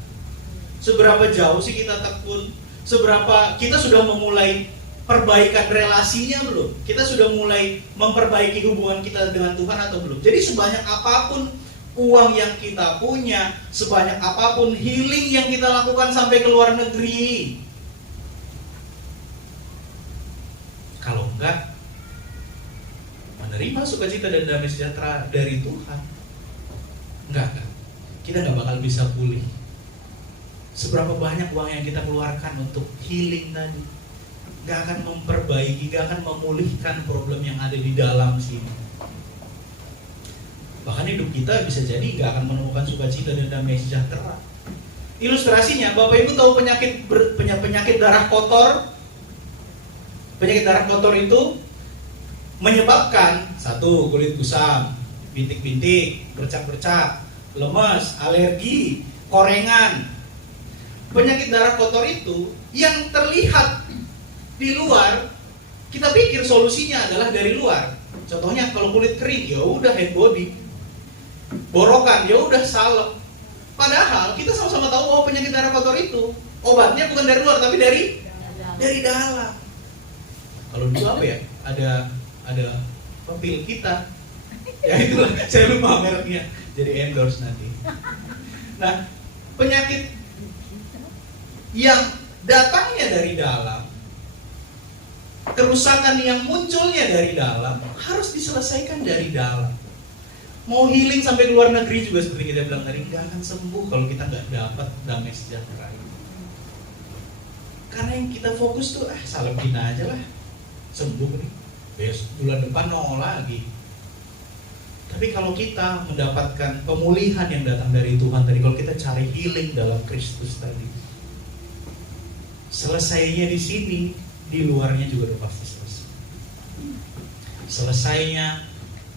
seberapa jauh sih kita tekun, seberapa kita sudah memulai perbaikan relasinya belum? Kita sudah mulai memperbaiki hubungan kita dengan Tuhan atau belum? Jadi sebanyak apapun uang yang kita punya, sebanyak apapun healing yang kita lakukan sampai ke luar negeri, kalau enggak menerima sukacita dan damai sejahtera dari Tuhan, enggak. kita nggak bakal bisa pulih. Seberapa banyak uang yang kita keluarkan untuk healing tadi, nggak akan memperbaiki, nggak akan memulihkan problem yang ada di dalam sini. Bahkan hidup kita bisa jadi nggak akan menemukan sukacita dan damai sejahtera. Ilustrasinya, Bapak Ibu tahu penyakit darah kotor? Penyakit darah kotor itu menyebabkan satu, kulit kusam, bintik-bintik, bercak-bercak, lemas, alergi, korengan. Penyakit darah kotor itu yang terlihat di luar, kita pikir solusinya adalah dari luar. Contohnya kalau kulit kering, ya udah hand body. Borokan, ya udah salep. Padahal kita sama-sama tahu bahwa penyakit darah kotor itu obatnya bukan dari luar tapi dari dalam. Kalau dulu apa ya? Ada pil kita. Ya itulah, saya lupa mereknya. Jadi endorse nanti. Nah, penyakit yang datangnya dari dalam, kerusakan yang munculnya dari dalam harus diselesaikan dari dalam. Mau healing sampai ke luar negeri juga seperti kita bilang tadi, nggak akan sembuh kalau kita nggak dapat damai sejahtera itu. Karena yang kita fokus tuh, salamin aja lah, sembuh nih, besok bulan depan nongol lagi. Tapi kalau kita mendapatkan pemulihan yang datang dari Tuhan tadi, kalau kita cari healing dalam Kristus tadi, selesainya di sini, di luarnya juga udah pasti selesai. Selesainya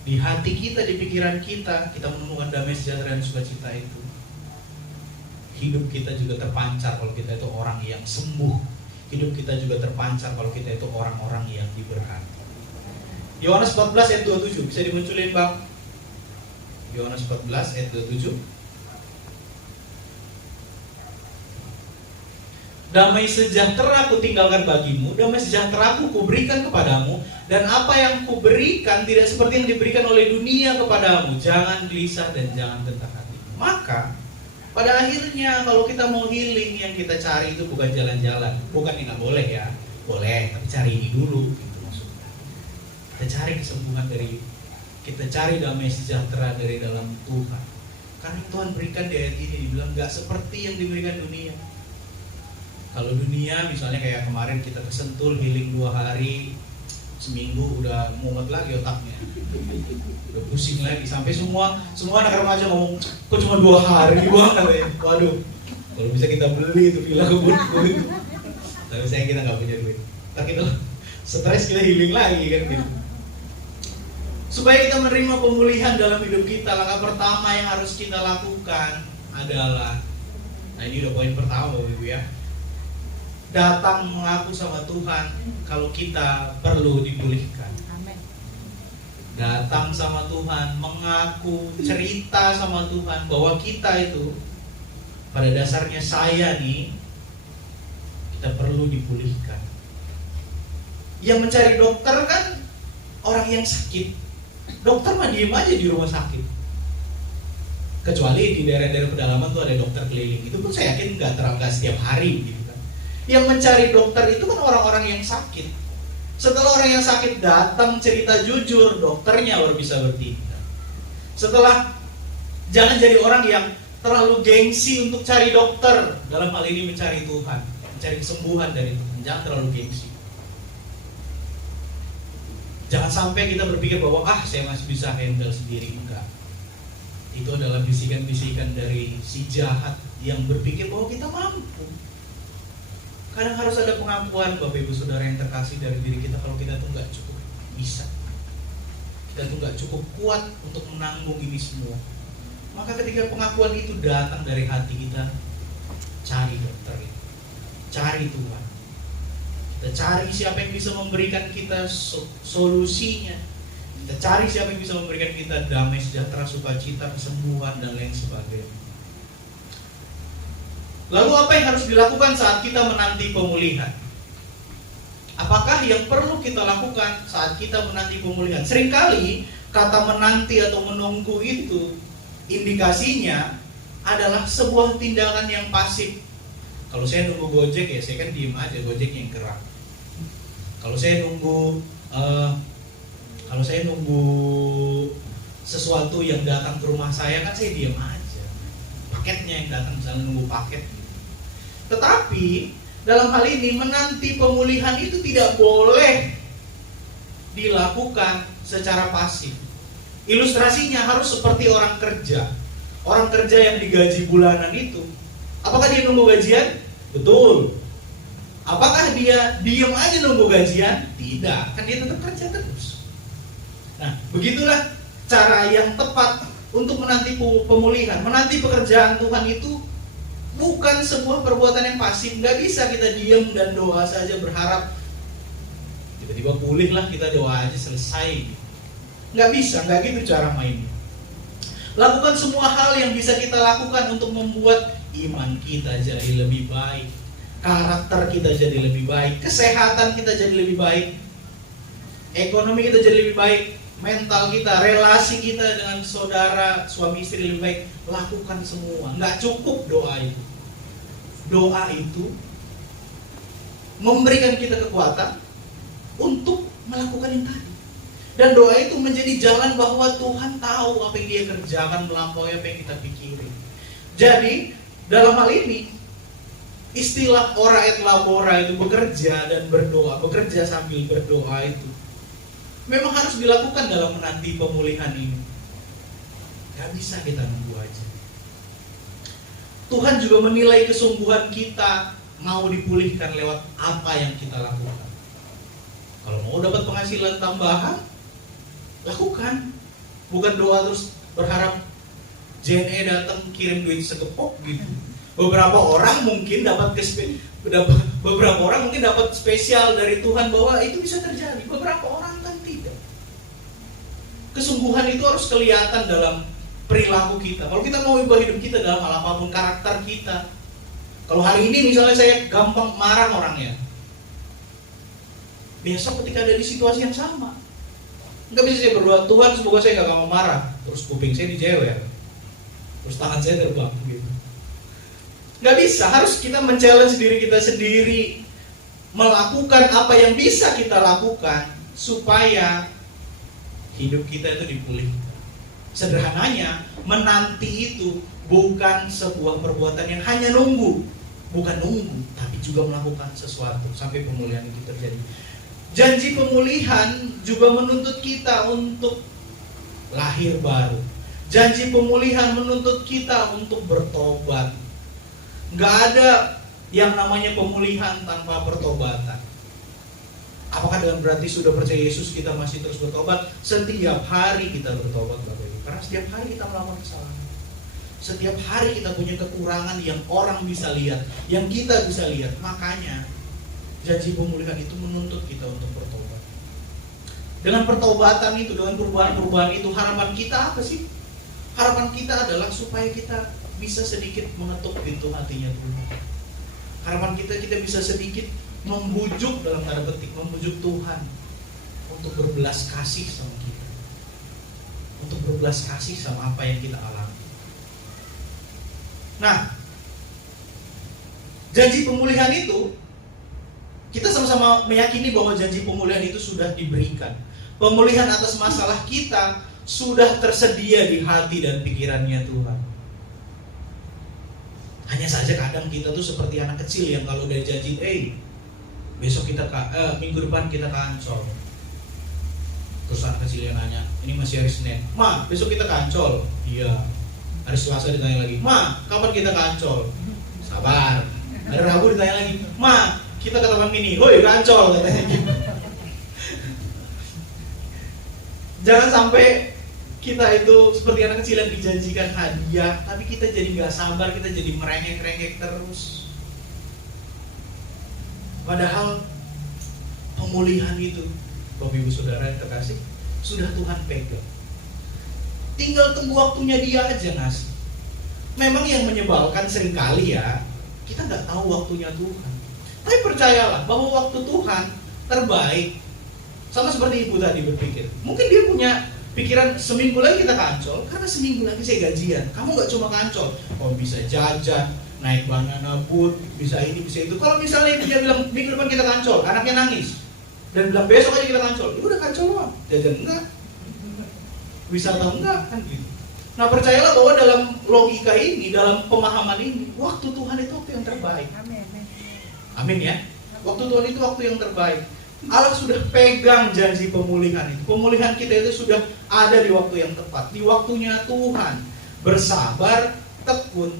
di hati kita, di pikiran kita, kita menemukan damai sejahtera dan sukacita itu. Hidup kita juga terpancar kalau kita itu orang yang sembuh. Hidup kita juga terpancar kalau kita itu orang-orang yang diberkati. Yohanes 14 ayat 27, bisa dimunculin Bang? Yohanes 14 ayat 27. Damai sejahtera ku tinggalkan bagimu, damai sejahtera ku kuberikan kepadamu, dan apa yang kuberikan tidak seperti yang diberikan oleh dunia kepadamu. Jangan gelisah dan jangan gentar hati. Maka pada akhirnya kalau kita mau healing, yang kita cari itu bukan jalan-jalan. Bukan yang nggak boleh ya, boleh, tapi cari ini dulu. Gitu maksudnya. Kita cari kesembuhan kita cari damai sejahtera dari dalam Tuhan. Karena Tuhan berikan di ayat ini, dibilang nggak seperti yang diberikan dunia. Kalau dunia misalnya kayak kemarin kita kesentul healing 2 hari, seminggu udah mumet lagi otaknya, udah pusing lagi, sampai semua anak remaja ngomong, kok cuma 2 hari doang katanya. Waduh, kalau bisa kita beli itu villa kebun itu. Tapi sayang kita nggak punya duit. Ntar kita stres, kita healing lagi kan gitu. Supaya kita menerima pemulihan dalam hidup kita, langkah pertama yang harus kita lakukan adalah, nah ini udah poin pertama Bapak Ibu ya, datang mengaku sama Tuhan kalau kita perlu dipulihkan. Amin. Datang sama Tuhan, mengaku, cerita sama Tuhan bahwa kita itu pada dasarnya saya nih, kita perlu dipulihkan. Yang mencari dokter kan orang yang sakit. Dokter mah diem aja di rumah sakit. Kecuali di daerah-daerah pedalaman tuh ada dokter keliling. Itu pun saya yakin nggak setiap hari gitu. Yang mencari dokter itu kan orang-orang yang sakit. Setelah orang yang sakit datang cerita jujur, dokternya baru bisa bertindak. Setelah, jangan jadi orang yang terlalu gengsi untuk cari dokter. Dalam hal ini mencari Tuhan, mencari kesembuhan dari Tuhan. Jangan terlalu gengsi. Jangan sampai kita berpikir bahwa saya masih bisa handle sendiri. Enggak. Itu adalah bisikan-bisikan dari si jahat yang berpikir bahwa kita mampu. Kadang harus ada pengakuan Bapak Ibu Saudara yang terkasih dari diri kita kalau kita tuh nggak cukup bisa, kita tuh nggak cukup kuat untuk menanggung ini semua. Maka ketika pengakuan itu datang dari hati kita, cari dokter itu, cari Tuhan. Kita cari siapa yang bisa memberikan kita solusinya. Kita cari siapa yang bisa memberikan kita damai sejahtera, sukacita, kesembuhan dan lain sebagainya. Lalu apa yang harus dilakukan saat kita menanti pemulihan? Apakah yang perlu kita lakukan saat kita menanti pemulihan? Seringkali kata menanti atau menunggu itu indikasinya adalah sebuah tindakan yang pasif. Kalau saya nunggu Gojek ya saya kan diem aja, Gojek yang gerak. Kalau saya nunggu sesuatu yang datang ke rumah saya kan saya diem aja. paketnya yang datang, misalnya nunggu paket. Tetapi dalam hal ini menanti pemulihan itu tidak boleh dilakukan secara pasif. Ilustrasinya harus seperti orang kerja. Orang kerja yang digaji bulanan itu, apakah dia nunggu gajian? Betul. Apakah dia diem aja nunggu gajian? Tidak, kan dia tetap kerja terus. Nah, begitulah cara yang tepat untuk menanti pemulihan. Menanti pekerjaan Tuhan itu bukan sebuah perbuatan yang pasif. Nggak bisa kita diem dan doa saja berharap tiba-tiba pulih lah, kita doa aja selesai. Nggak bisa, nggak gitu cara mainnya. Lakukan semua hal yang bisa kita lakukan untuk membuat iman kita jadi lebih baik, karakter kita jadi lebih baik, kesehatan kita jadi lebih baik, ekonomi kita jadi lebih baik, mental kita, relasi kita dengan saudara, suami istri lebih baik. Lakukan semua. Nggak cukup doa itu. Doa itu memberikan kita kekuatan untuk melakukan yang tadi. Dan doa itu menjadi jalan bahwa Tuhan tahu apa yang dia kerjakan melampaui apa yang kita pikirin. Jadi dalam hal ini istilah ora et labora itu bekerja dan berdoa, bekerja sambil berdoa itu memang harus dilakukan dalam menanti pemulihan ini. Gak bisa kita nunggu aja. Tuhan juga menilai kesungguhan kita mau dipulihkan lewat apa yang kita lakukan. Kalau mau dapat penghasilan tambahan, lakukan. Bukan doa terus berharap JNE datang kirim duit segepok gitu. Beberapa orang mungkin dapat spesial dari Tuhan bahwa itu bisa terjadi. Beberapa orang kan tidak. Kesungguhan itu harus kelihatan dalam perilaku kita. Kalau kita mau ubah hidup kita dalam hal apapun, karakter kita. Kalau hari ini misalnya saya gampang marah orangnya, besok ketika ada di situasi yang sama, nggak bisa saya berdoa, Tuhan semoga saya nggak gampang marah, terus kuping saya dijewer, terus tangan saya terbang gitu. Nggak bisa, harus kita men-challenge diri kita sendiri, melakukan apa yang bisa kita lakukan supaya hidup kita itu dipulihkan. Sederhananya, menanti itu bukan sebuah perbuatan yang hanya nunggu, bukan nunggu, tapi juga melakukan sesuatu sampai pemulihan itu terjadi. Janji pemulihan juga menuntut kita untuk lahir baru. Janji pemulihan menuntut kita untuk bertobat. Nggak ada yang namanya pemulihan tanpa pertobatan. Apakah dengan berarti sudah percaya Yesus kita masih terus bertobat? Setiap hari kita bertobat Bapak Ibu. Karena setiap hari kita melakukan kesalahan. Setiap hari kita punya kekurangan yang orang bisa lihat, yang kita bisa lihat. Makanya janji pemulihan itu menuntut kita untuk bertobat. Dengan pertobatan itu, dengan perubahan-perubahan itu, harapan kita apa sih? Harapan kita adalah supaya kita bisa sedikit mengetuk pintu hatinya Tuhan. Harapan kita bisa sedikit membujuk, dalam tanda petik, membujuk Tuhan untuk berbelas kasih sama kita, untuk berbelas kasih sama apa yang kita alami. Nah, janji pemulihan itu kita sama-sama meyakini bahwa janji pemulihan itu sudah diberikan. Pemulihan atas masalah kita sudah tersedia di hati dan pikirannya Tuhan. Hanya saja kadang kita tuh seperti anak kecil yang kalau udah janji, besok kita minggu depan kita ke Ancol. Terus anak kecil yang nanya, ini masih hari Senin, Ma, besok kita ke Ancol. Iya. Hari Selasa ditanya lagi, Ma, kapan kita ke Ancol? Sabar. Hari Rabu ditanya lagi, Ma, kita ke Taman Mini. Woi, ke Ancol katanya gitu. Jangan sampai kita itu seperti anak kecil yang dijanjikan hadiah, tapi kita jadi nggak sabar, kita jadi merengek-rengek terus. Padahal pemulihan itu, Bapak Ibu Saudara yang terkasih, sudah Tuhan pegang. Tinggal tunggu waktunya dia aja ngasih. Memang yang menyebalkan seringkali ya, kita nggak tahu waktunya Tuhan. Tapi percayalah bahwa waktu Tuhan terbaik. Sama seperti ibu tadi berpikir, mungkin dia punya pikiran seminggu lagi kita ke Ancol, karena seminggu lagi saya gajian. Kamu nggak cuma ke Ancol, kamu bisa jajan, naik banana boat, bisa ini, bisa itu. Kalau misalnya dia bilang minggu depan kita ke Ancol, anaknya nangis dan bilang besok aja kita ke Ancol, udah ke Ancol doang, jajan enggak, wisata enggak, kan gitu. Nah percayalah bahwa dalam logika ini, dalam pemahaman ini, waktu Tuhan itu waktu yang terbaik. Amin ya. Waktu Tuhan itu waktu yang terbaik. Allah sudah pegang janji pemulihan itu. Pemulihan kita itu sudah ada di waktu yang tepat. Di waktunya Tuhan. Bersabar, tekun,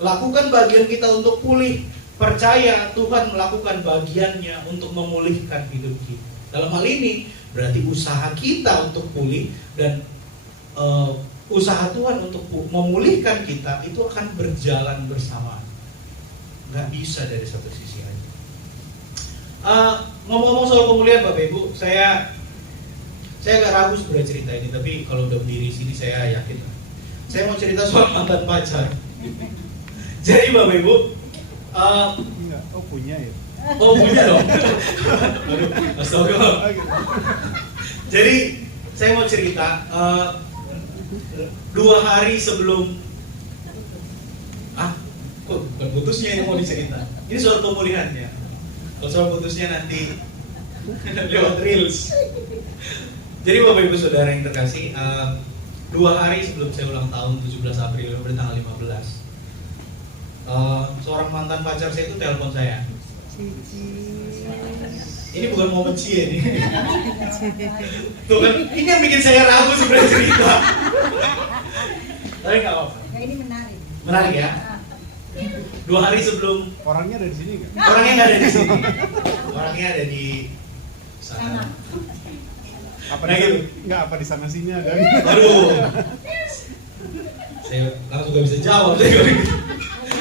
lakukan bagian kita untuk pulih. Percaya Tuhan melakukan bagiannya untuk memulihkan hidup kita. Dalam hal ini berarti usaha kita untuk pulih dan usaha Tuhan untuk memulihkan kita itu akan berjalan bersamaan. Gak bisa dari satu sisi aja. Ngomong-ngomong soal pemulihan Bapak Ibu, saya agak ragu sebenarnya cerita ini, tapi kalau udah berdiri sini saya yakin lah. Saya mau cerita soal mantan pacar. Jadi Bapak Ibu, punya ya? oh punya dong. Astaga. Jadi saya mau cerita 2 hari sebelum kok bukan putusnya yang mau dicerita. Ini soal pemulihannya. Kalau soal putusnya nanti lewat reels. Jadi Bapak Ibu Saudara yang terkasih, 2 hari sebelum saya ulang tahun 17 April berarti tanggal 15, seorang mantan pacar saya itu telepon saya. Ini bukan momen cie nih. Tuh kan, ini yang bikin saya ragu sebenarnya cerita. Tapi nggak apa-apa. Ini menarik. Menarik ya. 2 hari sebelum. Orangnya ada di sini kan? Orangnya nggak ada di sini. Orangnya ada di sana. Apa Nah, gitu. Nggak apa di sana sini ada? Aduh. Saya langsung gak bisa jawab.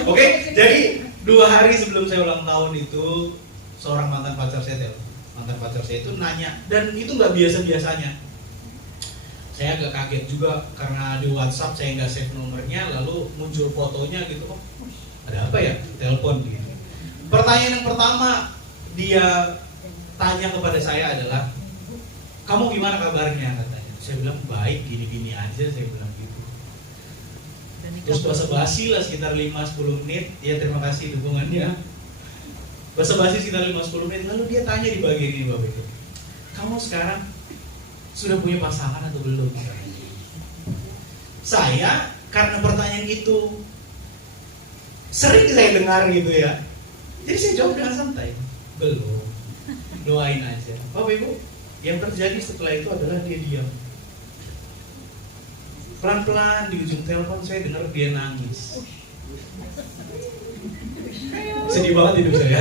Oke, jadi 2 hari sebelum saya ulang tahun itu seorang mantan pacar saya telepon. Mantan pacar saya itu nanya, dan itu nggak biasa-biasanya. Saya agak kaget juga karena di WhatsApp saya nggak save nomornya, lalu muncul fotonya gitu. Oh, ada apa ya? Telepon gitu. Pertanyaan yang pertama dia tanya kepada saya adalah, kamu gimana kabarnya katanya. Saya bilang baik, gini-gini aja, saya bilang gitu. Terus basa-basi lah sekitar 5-10 menit. Ya terima kasih dukungannya. Basa-basi sekitar 5-10 menit. Lalu dia tanya di bagian ini Bapak Ibu, kamu sekarang sudah punya pasangan atau belum? Saya karena pertanyaan itu sering saya dengar gitu ya, jadi saya jawab dengan santai, belum, doain aja. Bapak Ibu, yang terjadi setelah itu adalah dia diam. Pelan-pelan di ujung telepon saya dengar dia nangis. Sedih banget hidup saya.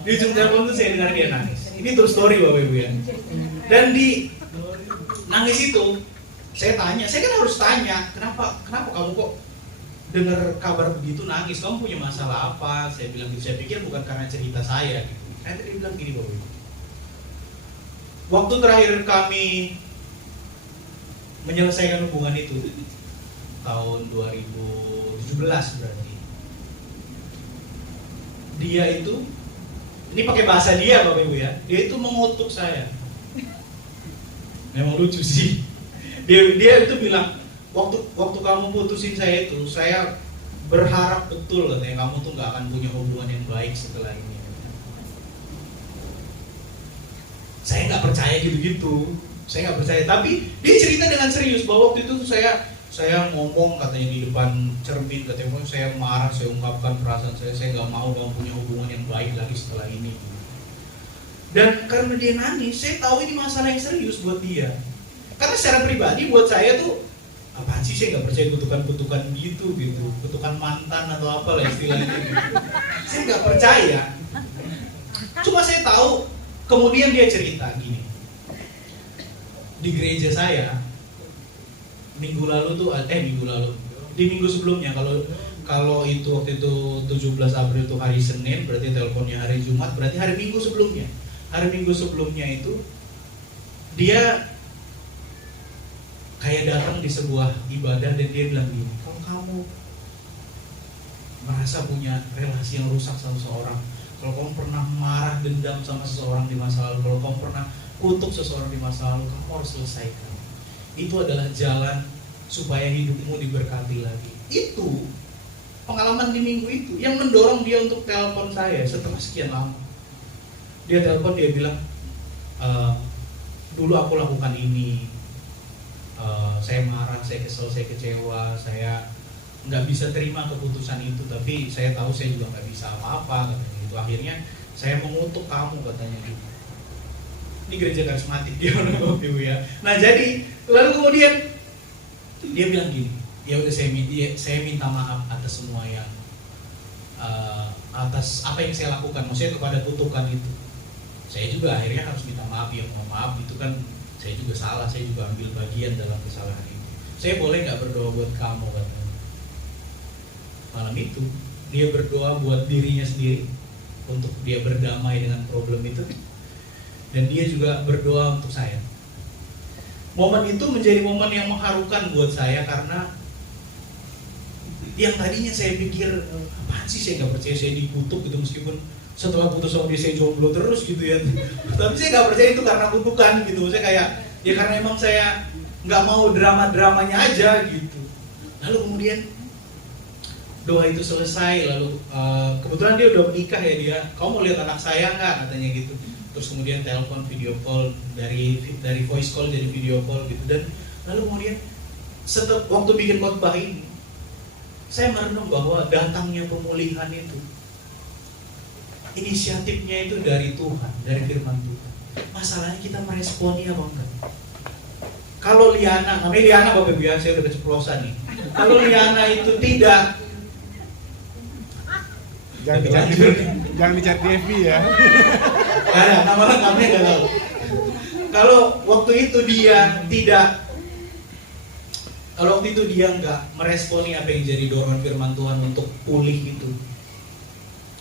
Di ujung telepon tuh saya dengar dia nangis. Ini true story Bapak Ibu ya. Dan di nangis itu saya tanya, saya kan harus tanya, kenapa kamu kok dengar kabar begitu nangis? Kamu punya masalah apa? Saya bilang gitu. Saya pikir bukan karena cerita saya gitu. Saya tadi bilang gini Bapak Ibu. Waktu terakhir kami menyelesaikan hubungan itu tahun 2017 berarti. Dia itu, ini pakai bahasa dia Bapak Ibu ya, dia itu mengutuk saya. Memang lucu sih. Dia itu bilang, waktu kamu putusin saya itu, saya berharap betul katanya kamu tuh nggak akan punya hubungan yang baik setelah ini. Saya nggak percaya gitu-gitu. Saya nggak percaya, tapi dia cerita dengan serius bahwa waktu itu saya ngomong katanya di depan cermin, katanya saya marah, saya ungkapkan perasaan saya nggak mau dalam punya hubungan yang baik lagi setelah ini. Dan karena dia nangis, saya tahu ini masalah yang serius buat dia. Karena secara pribadi buat saya tuh, apaan sih, saya nggak percaya kutukan-kutukan gitu, kutukan mantan atau apa lah istilahnya gitu. Saya nggak percaya. Cuma saya tahu, kemudian dia cerita gini. Di gereja saya di minggu sebelumnya, kalau itu waktu itu 17 April itu hari Senin, berarti teleponnya hari Jumat, berarti hari Minggu sebelumnya itu dia kayak datang di sebuah ibadah dan dia bilang gini, kalau kamu merasa punya relasi yang rusak sama seseorang, kalau kamu pernah marah dendam sama seseorang di masa lalu, kalau kamu pernah kutuk seseorang di masa lalu, kamu harus selesaikan. Itu adalah jalan supaya hidupmu diberkati lagi. Itu pengalaman di minggu itu yang mendorong dia untuk telepon saya setelah sekian lama. Dia telepon, dia bilang, dulu aku lakukan ini, Saya marah, saya kesel, saya kecewa, saya nggak bisa terima keputusan itu, tapi saya tahu saya juga nggak bisa apa-apa katanya gitu. Akhirnya saya mengutuk kamu katanya gitu. Ini gereja karismatik dia waktu itu ya. Nah jadi lalu kemudian dia bilang gini, ya udah saya minta maaf atas semua yang atas apa yang saya lakukan, maksudnya kepada kutukan itu. Saya juga akhirnya harus minta maaf, ya maaf itu kan saya juga salah, saya juga ambil bagian dalam kesalahan itu. Saya boleh nggak berdoa buat kamu katanya. Malam itu dia berdoa buat dirinya sendiri untuk dia berdamai dengan problem itu, dan dia juga berdoa untuk saya. Momen itu menjadi momen yang mengharukan buat saya, karena yang tadinya saya pikir apaan sih, saya nggak percaya saya dikutuk gitu, meskipun setelah putus sama dia saya jomblo terus gitu ya. Tapi saya nggak percaya itu karena kutukan gitu. Saya kayak ya karena emang saya nggak mau drama-dramanya aja gitu. Lalu kemudian doa itu selesai, lalu kebetulan dia udah menikah ya dia. Kamu mau lihat anak saya nggak katanya gitu. Terus kemudian telepon, video call, dari voice call jadi video call gitu. Dan lalu kemudian setelah waktu bikin khotbah ini, saya merenung bahwa datangnya pemulihan itu, inisiatifnya itu dari Tuhan, dari firman Tuhan. Masalahnya kita meresponnya apa enggak? Kalau Liana, namanya Liana Bapak Ibu ya, saya udah keceplosan nih. Kalau Liana itu tidak, Jangan dicari FB ya. ada nama lengkapnya nggak tahu. Kalau waktu itu dia tidak, kalau waktu itu dia nggak meresponi apa yang jadi dorongan firman Tuhan untuk pulih itu,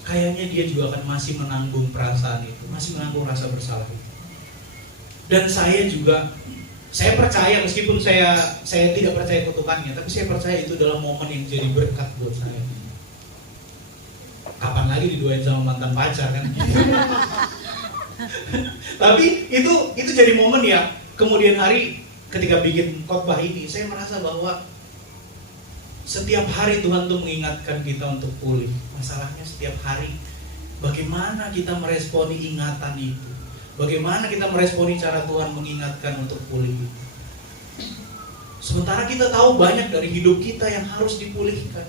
kayaknya dia juga akan masih menanggung perasaan itu, masih menanggung rasa bersalah itu. Dan saya juga, saya percaya meskipun saya tidak percaya kutukannya, tapi saya percaya itu adalah momen yang jadi berkat buat saya. Kapan lagi diduain sama mantan pacar kan? Tapi itu jadi momen ya. Kemudian hari ketika bikin khotbah ini, saya merasa bahwa setiap hari Tuhan tuh mengingatkan kita untuk pulih. Masalahnya setiap hari bagaimana kita meresponi ingatan itu, bagaimana kita meresponi cara Tuhan mengingatkan untuk pulih itu. Sementara kita tahu banyak dari hidup kita yang harus dipulihkan.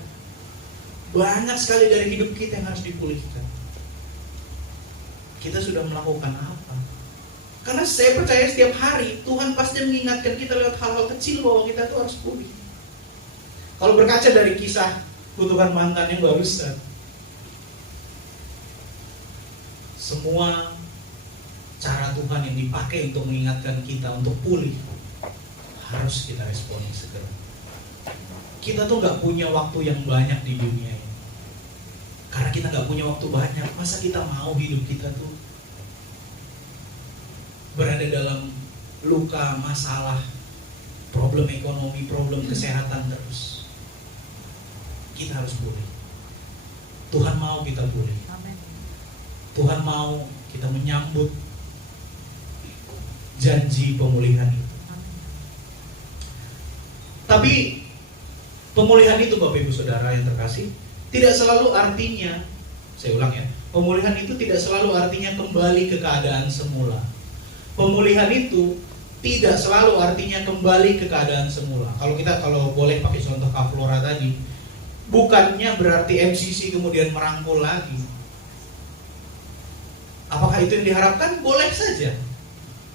Banyak sekali dari hidup kita yang harus dipulihkan. Kita sudah melakukan apa? Karena saya percaya setiap hari Tuhan pasti mengingatkan kita lewat hal-hal kecil bahwa kita tuh harus pulih. Kalau berkaca dari kisah kutukan mantan yang barusan, semua cara Tuhan yang dipakai untuk mengingatkan kita untuk pulih harus kita responi segera. Kita tuh gak punya waktu yang banyak di dunia ini. Karena kita gak punya waktu banyak, masa kita mau hidup kita tuh berada dalam luka, masalah, problem ekonomi, problem kesehatan terus. Kita harus pulih. Tuhan mau kita pulih. Amin. Tuhan mau kita menyambut janji pemulihan itu. Tapi pemulihan itu Bapak Ibu Saudara yang terkasih, tidak selalu artinya, saya ulang ya, pemulihan itu tidak selalu artinya kembali ke keadaan semula. Pemulihan itu tidak selalu artinya kembali ke keadaan semula. Kalau boleh pakai contoh Kak Flora tadi, bukannya berarti MCC kemudian merangkul lagi. Apakah itu yang diharapkan? Boleh saja.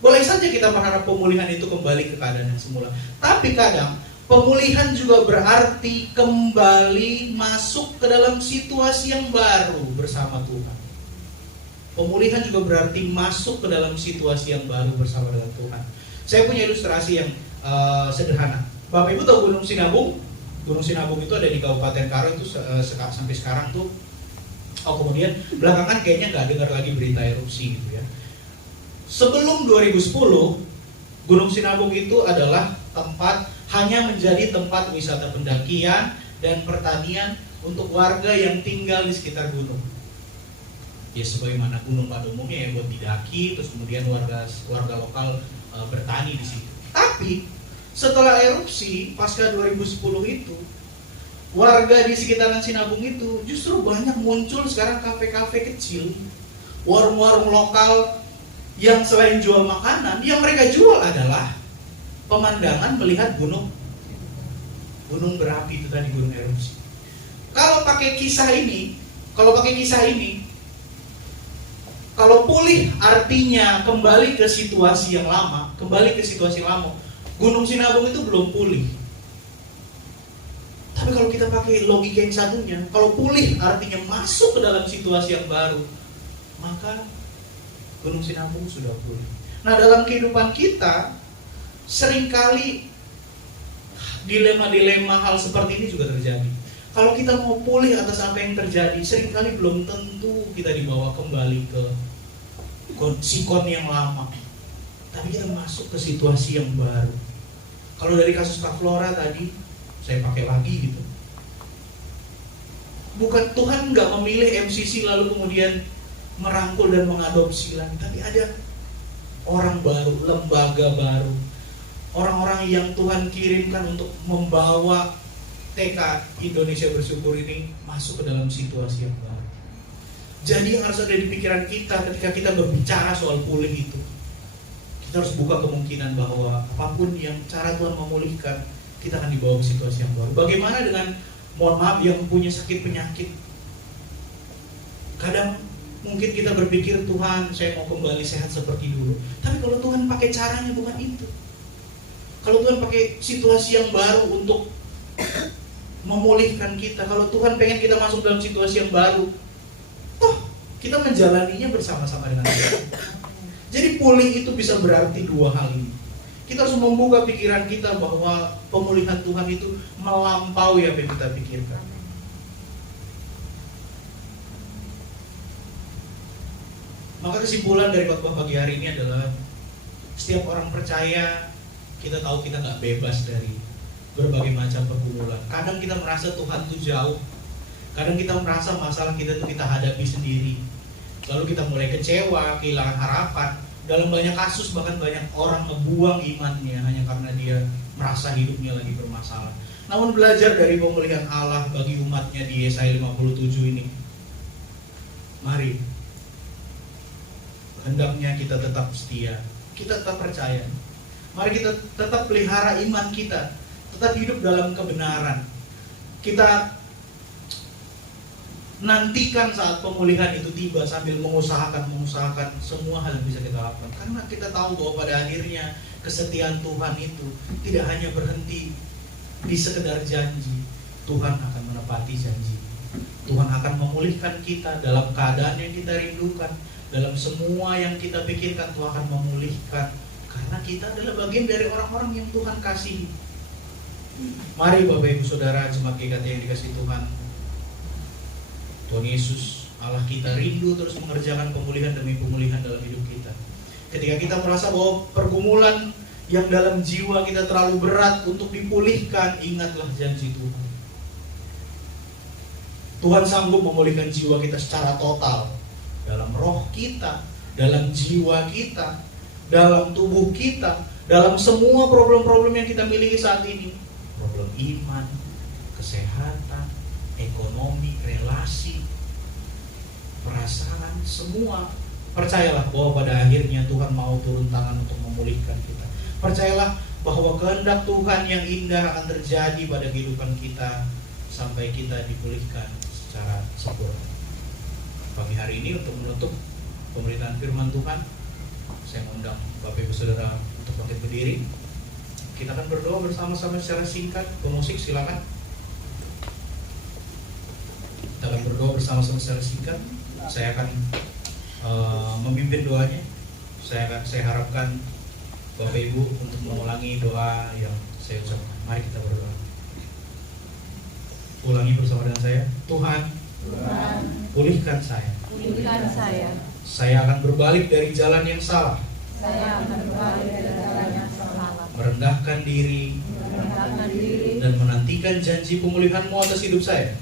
Boleh saja kita berharap pemulihan itu kembali ke keadaan yang semula. Tapi kadang pemulihan juga berarti kembali masuk ke dalam situasi yang baru bersama Tuhan. Pemulihan juga berarti masuk ke dalam situasi yang baru bersama dengan Tuhan. Saya punya ilustrasi yang sederhana. Bapak Ibu tahu Gunung Sinabung? Gunung Sinabung itu ada di Kabupaten Karo itu sampai sekarang tuh. Kemudian belakangan kayaknya nggak dengar lagi berita erupsi gitu ya. Sebelum 2010, Gunung Sinabung itu adalah hanya menjadi tempat wisata pendakian dan pertanian untuk warga yang tinggal di sekitar gunung. Ya sebagaimana gunung pada umumnya ya, buat didaki, terus kemudian warga lokal bertani di situ. Tapi setelah erupsi pasca 2010 itu, warga di sekitaran Sinabung itu justru banyak muncul sekarang kafe-kafe kecil, warung-warung lokal yang selain jual makanan, yang mereka jual adalah pemandangan melihat gunung berapi itu tadi, gunung erupsi. Kalau pakai kisah ini, kalau pulih artinya kembali ke situasi yang lama, Gunung Sinabung itu belum pulih. Tapi kalau kita pakai logika yang satunya, kalau pulih artinya masuk ke dalam situasi yang baru, maka Gunung Sinabung sudah pulih. Nah, dalam kehidupan kita seringkali dilema-dilema hal seperti ini juga terjadi. Kalau kita mau pulih atas apa yang terjadi, seringkali belum tentu kita dibawa kembali ke sikon yang lama, tapi kita masuk ke situasi yang baru. Kalau dari kasus Kak Flora tadi, saya pakai lagi gitu. Bukan Tuhan nggak memilih MCC lalu kemudian merangkul dan mengadopsi lagi, tapi ada orang baru, lembaga baru, orang-orang yang Tuhan kirimkan untuk membawa TK Indonesia Bersyukur ini masuk ke dalam situasi yang baru. Jadi yang harus ada di pikiran kita ketika kita berbicara soal pulih itu, kita harus buka kemungkinan bahwa apapun yang cara Tuhan memulihkan, kita akan dibawa ke situasi yang baru. Bagaimana dengan, mohon maaf, yang punya sakit penyakit? Kadang mungkin kita berpikir, Tuhan, saya mau kembali sehat seperti dulu. Tapi kalau Tuhan pakai caranya bukan itu. Kalau Tuhan pakai situasi yang baru untuk memulihkan kita, kalau Tuhan pengen kita masuk dalam situasi yang baru, kita menjalaninya bersama-sama dengan Tuhan. Jadi pulih itu bisa berarti dua hal ini. Kita harus membuka pikiran kita bahwa pemulihan Tuhan itu melampaui apa yang kita pikirkan. Maka kesimpulan dari khotbah pagi hari ini adalah setiap orang percaya, kita tahu kita nggak bebas dari berbagai macam pergumulan. Kadang kita merasa Tuhan itu jauh, kadang kita merasa masalah kita itu kita hadapi sendiri. Lalu kita mulai kecewa, kehilangan harapan. Dalam banyak kasus bahkan banyak orang ngebuang imannya hanya karena dia merasa hidupnya lagi bermasalah. Namun belajar dari pemulihan Allah bagi umatnya di Yesaya 57 ini, mari hendaknya kita tetap setia, kita tetap percaya. Mari kita tetap pelihara iman kita, tetap hidup dalam kebenaran. Kita nantikan saat pemulihan itu tiba sambil mengusahakan semua hal yang bisa kita lakukan. Karena kita tahu bahwa pada akhirnya kesetiaan Tuhan itu tidak hanya berhenti di sekedar janji. Tuhan akan menepati janji. Tuhan akan memulihkan kita dalam keadaan yang kita rindukan. Dalam semua yang kita pikirkan, Tuhan akan memulihkan. Karena kita adalah bagian dari orang-orang yang Tuhan kasihi. Mari Bapak Ibu Saudara, jemaat GKT yang dikasihi Tuhan, Tuhan Yesus Allah kita rindu terus mengerjakan pemulihan demi pemulihan dalam hidup kita. Ketika kita merasa bahwa pergumulan yang dalam jiwa kita terlalu berat untuk dipulihkan, ingatlah janji Tuhan. Tuhan sanggup memulihkan jiwa kita secara total, dalam roh kita, dalam jiwa kita, dalam tubuh kita, dalam semua problem-problem yang kita miliki saat ini. Problem iman, kesehatan, ekonomi, relasi, perasaan, semua. Percayalah bahwa pada akhirnya Tuhan mau turun tangan untuk memulihkan kita. Percayalah bahwa kehendak Tuhan yang indah akan terjadi pada kehidupan kita sampai kita dipulihkan secara sempurna. Pagi hari ini untuk menutup pemberitaan firman Tuhan, saya mengundang Bapak Ibu Saudara untuk bangkit berdiri. Kita akan berdoa bersama-sama secara singkat. Pemusik silakan. Kita akan berdoa bersama-sama secara singkat. Saya akan memimpin doanya. Saya harapkan Bapak Ibu untuk mengulangi doa yang saya ucapkan. Mari kita berdoa. Ulangi bersama dengan saya. Tuhan, pulihkan saya. Pulihkan saya. Saya akan berbalik dari jalan yang salah. Saya akan berbalik dari jalan yang salah. Merendahkan diri dan menantikan janji pemulihan-Mu atas hidup saya.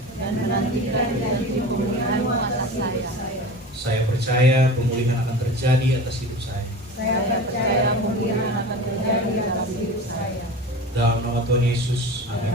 Saya percaya pemulihan akan terjadi atas hidup saya. Dalam nama Tuhan Yesus, amin.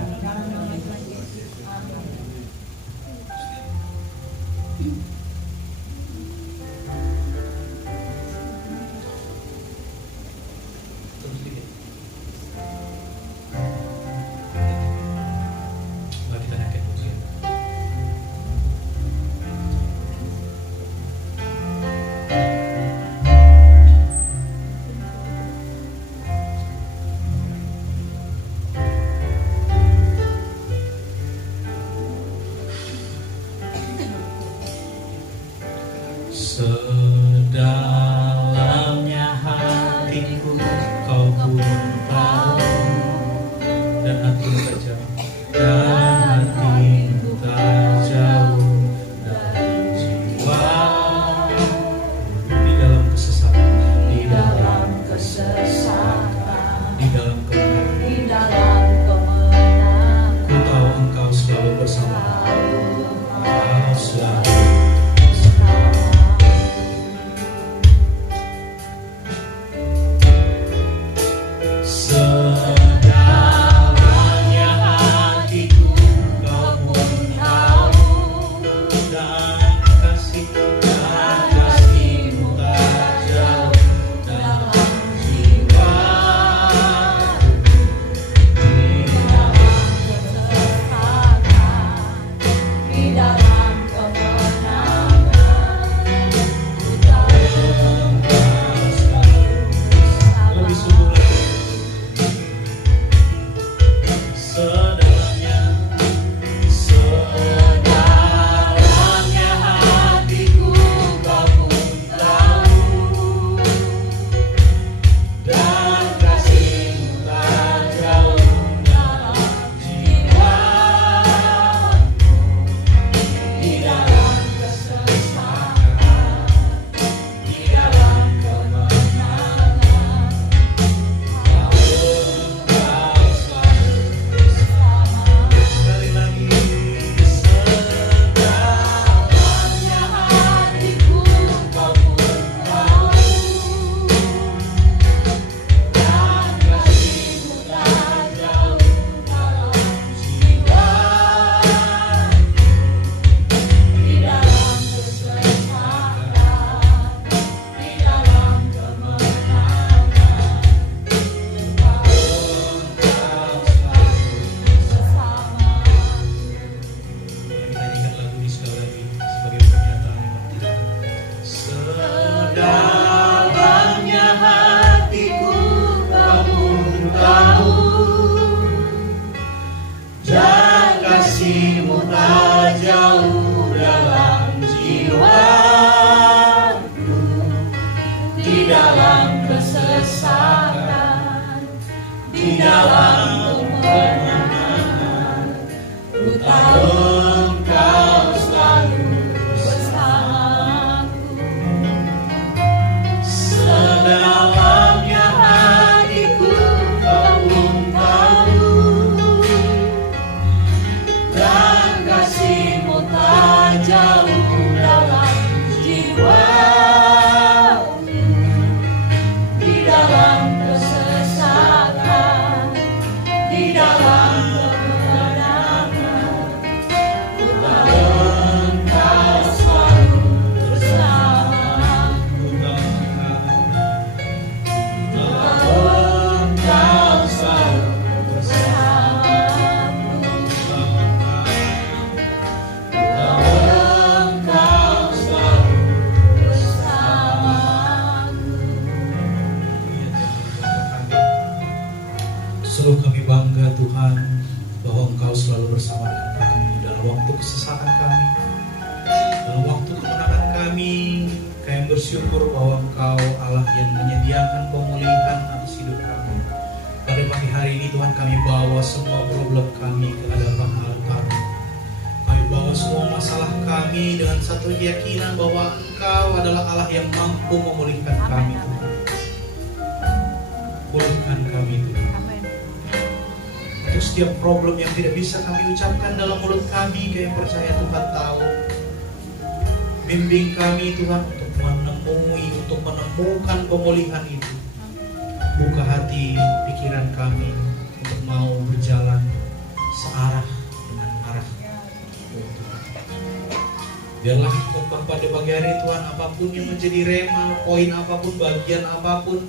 kasih-Mu tak jauh dalam jiwaku, di dalam kesesatan, di dalam kemenangan, ku tahu Engkau selalu bersamaku. Sedalamnya hatiku Kau pun tahu, dan kasih-Mu tak jauh dalam jiwaku, di dalam kesesatan, di dalam kemenangan, ku tahu Engkau selalu bersamaku. Ku tahu Engkau selalu bersamaku. Ku tahu Engkau selalu bersamaku. Selalu kami bangga Tuhan bahwa Engkau selalu bersama dengan kami dalam waktu kesesakan kami, dalam waktu kemenangan kami. Kami bersyukur bahwa Engkau Allah yang menyediakan pemulihan atas hidup kami. Pada pagi hari ini Tuhan, kami bawa semua problem kami ke hadapan altar. Kami bawa semua masalah kami dengan satu keyakinan bahwa Engkau adalah Allah yang mampu memulihkan kami, Tuhan. Pulihkan kami, Tuhan. Amin. Untuk setiap problem yang tidak bisa kami ucapkan dalam mulut kami, kami percaya Tuhan tahu. Bimbing kami Tuhan untuk menemukan pemulihan itu. Buka hati pikiran kami untuk mau berjalan searah dengan arah Tuhan. Biarlah pada pagi hari Tuhan, apapun yang menjadi rema, poin apapun, bagian apapun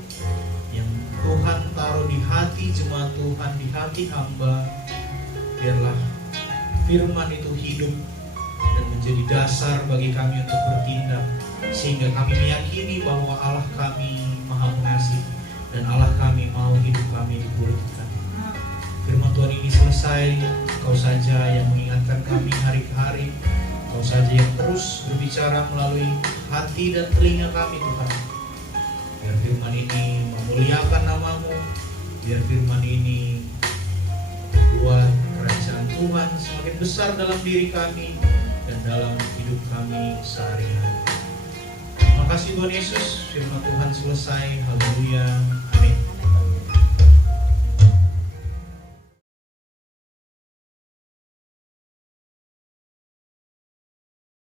yang Tuhan taruh di hati jemaat Tuhan, di hati hamba, biarlah firman itu hidup dan menjadi dasar bagi kami untuk bertindak, sehingga kami meyakini bahwa Allah kami Maha Pengasih dan Allah kami mau hidup kami dipulihkan. Firman Tuhan ini selesai, Kau saja yang mengingatkan kami hari ke hari, Kau saja yang terus berbicara melalui hati dan telinga kami Tuhan. Biar firman ini memuliakan nama-Mu, biar firman ini buat kerajaan Tuhan semakin besar dalam diri kami dan dalam hidup kami sehari-hari. Terima kasih Tuhan Yesus, firman Tuhan selesai. Haleluya.